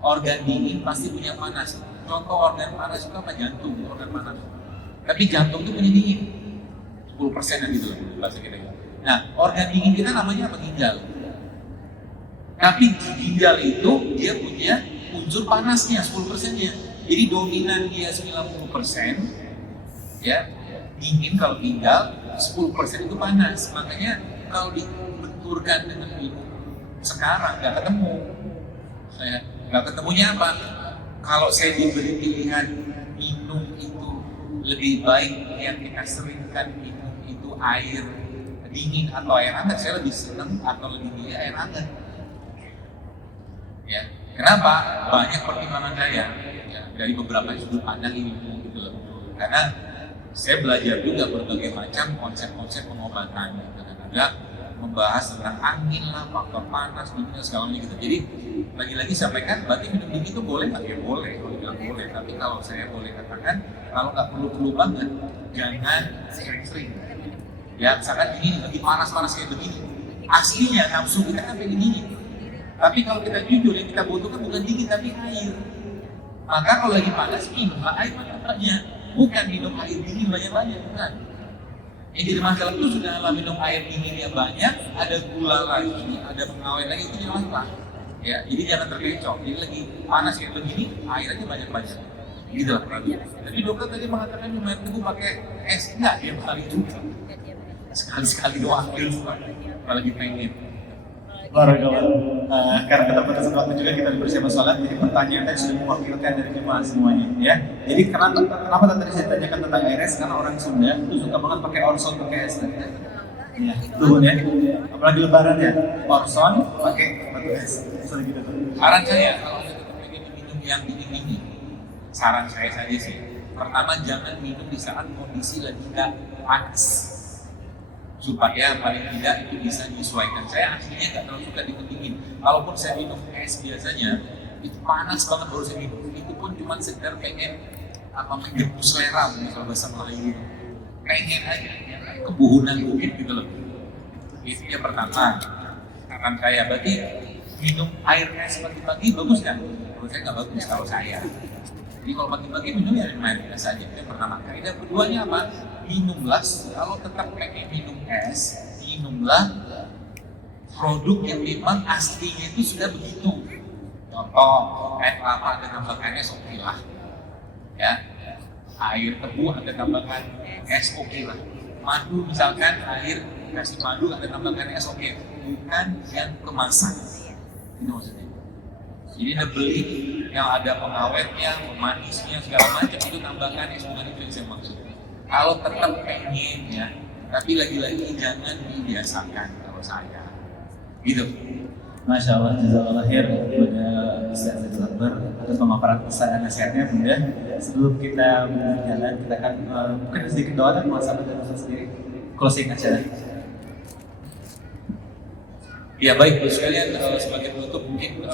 organ dingin pasti punya panas. Contoh organ panas itu apa? Jantung, organ panas. Tapi jantung itu punya dingin 10% gitu bahasa kita. Nah, organ dingin kita namanya apa? Ginjal. Tapi ginjal itu dia punya unsur panasnya 10%-nya. Jadi dominan dia 90%, ya dingin kalau ginjal, 10% itu panas. Makanya kalau dibenturkan dengan ilmu sekarang nggak ketemu. Nggak ketemunya apa? Kalau saya diberi pilihan minum itu lebih baik yang kita seringkan minum itu air dingin atau air hangat, saya lebih senang atau lebih milih air hangat. Ya, kenapa? Banyak pertimbangan saya ya, dari beberapa sudut pandang ilmu gitu loh. Karena saya belajar juga berbagai macam konsep-konsep pengobatan. Kadang-kadang membahas tentang angin lah, faktor panas, dingin segala macam gitu. Jadi lagi-lagi sampaikan, berarti minum dingin itu boleh nggak? Ya boleh, kalau bilang boleh. Tapi kalau saya boleh katakan, kalau nggak perlu banget, jangan sering-sering. Ya, misalkan ini lagi panas-panas kayak begini, aslinya nafsu kita kan pengen dingin. Tapi kalau kita jujur, yang kita butuhkan bukan dingin tapi air. Maka kalau lagi panas, minumlah air banyak. Bukan minum air dingin banyak-banyak, bukan. Yang jadi masalah itu sudah minum air dingin yang banyak, ada gula lagi, ada pengawet lagi, itu yang masalah. Ya, jadi jangan terkecoh. Jadi lagi panas kayak begini, air aja banyak-banyak. Gitu lah. Tapi dokter tadi mengatakan minum air tebu pakai es, enggak, dia kali juga. Sekali-sekali doang, apalagi pengen. Karena keterbatasan waktu juga kita bersama sholat, jadi pertanyaan tadi sudah mewakilkan dari jemaah semuanya, ya. Jadi kenapa tadi saya tanyakan tentang air es? Karena orang Sunda itu suka banget pakai orson, pakai es. Ya, tuhun ya. Apalagi lebaran ya, orson pakai es. Gitu. Saran saya kalau Anda tetap pengen minum yang dingin-dingin, saran saya saja sih. Pertama, jangan minum di saat kondisi lagi nggak panas, supaya paling tidak itu bisa menyesuaikan. Saya aslinya nggak terlalu suka minum dingin. Kalaupun saya minum es biasanya, itu panas banget baru saya minum. Itu pun cuma sekedar pengen menggembus selera, kalau bahasa Melayu. Pengen aja, kebuhunan bukit gitu loh. Itu yang pertama. Saran saya, berarti minum air es pagi-pagi bagus kan? Menurut saya nggak bagus kalau saya. Jadi kalau pagi-pagi minum ya air es saja. Yang pertama. Kaidah keduanya apa? Minumlah, kalau tetap pengen minum es, minumlah produk yang memang aslinya itu sudah begitu. Contoh, air kelapa ada tambahkan es, oke lah. Ya, air tebu ada tambahkan es, oke lah. Madu misalkan, air kasih madu ada tambahkan es, oke. Bukan yang kemasan. Itu maksudnya. Jadi Anda beli yang ada pengawetnya, pemanisnya, segala macam, itu tambahkan es, bukan itu yang saya maksud. Kalau tetap pengen ya, tapi lagi-lagi jangan dibiasakan kalau saya. Gitu. Masya Allah, jazakallah khair kepada Ustaz Zaidul Akbar atas pemaparan pesan dan nasihatnya. Bunda, sebelum kita berjalan, kita akan mungkin sedikit doa dan muhasabah dari Ustaz sendiri. Closing acara. Ya baik, sekalian sebagai penutup mungkin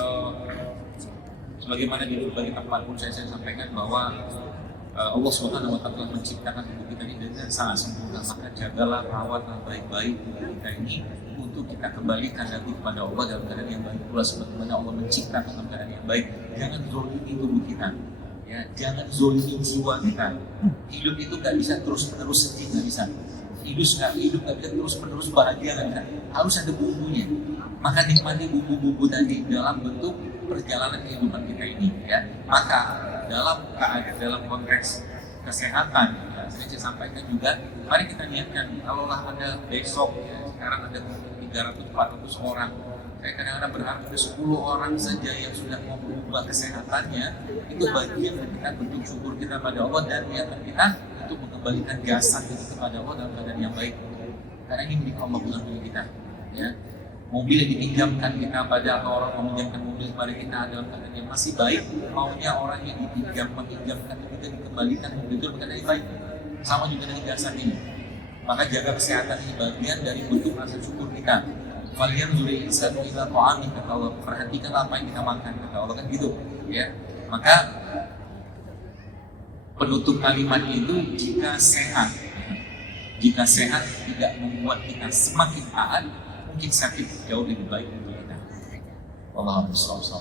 sebagaimana di berbagai tempat pun saya sampaikan bahwa Allah Subhanahu wa Ta'ala menciptakan tubuh kita ini dengan sangat sempurna, maka jagalah, rawatlah baik-baik tubuh kita ini untuk kita kembalikan nanti kepada Allah dalam keadaan yang baik pula sebagaimana Allah menciptakan dalam keadaan yang baik. Jangan zolimi tubuh kita, ya, jangan zolimi jiwa kita. Hidup itu nggak bisa terus-menerus sedih, nggak bisa. Hidup nggak bisa terus-menerus bahagia, nggak bisa. Harus ada bumbunya. Maka nikmati bumbu-bumbu tadi dalam bentuk perjalanan kehidupan kita ini, ya. Maka dalam konteks kesehatan, ya, saya sampaikan juga, mari kita niatkan, kalaulah ada besok, ya, sekarang ada 300-400 orang, saya kadang-kadang berharap ada 10 orang saja yang sudah mau berubah kesehatannya, itu bagian dari kita bentuk syukur kita pada Allah dan niatan kita untuk mengembalikan jasad itu kepada Allah dalam keadaan yang baik. Karena ini milik Allah, bukan milik kita, ya. Mobil yang dipinjamkan kita pada atau orang meminjamkan mobil kepada kita dalam keadaan yang masih baik, maunya orang yang meminjamkan kita dikembalikan mobil itu dengan yang baik. Sama juga dengan jasad ini. Maka jaga kesehatan ini bagian dari bentuk rasa syukur kita. Kalian zuri insanu ila ta'amin, kata Allah. Perhatikanlah apa yang kita makan, kata Allah, kan gitu, ya. Maka penutup kalimat itu, jika sehat tidak membuat kita semakin taat, mungkin sakit jauh lebih baik untuk kita. Wallahu a'lam.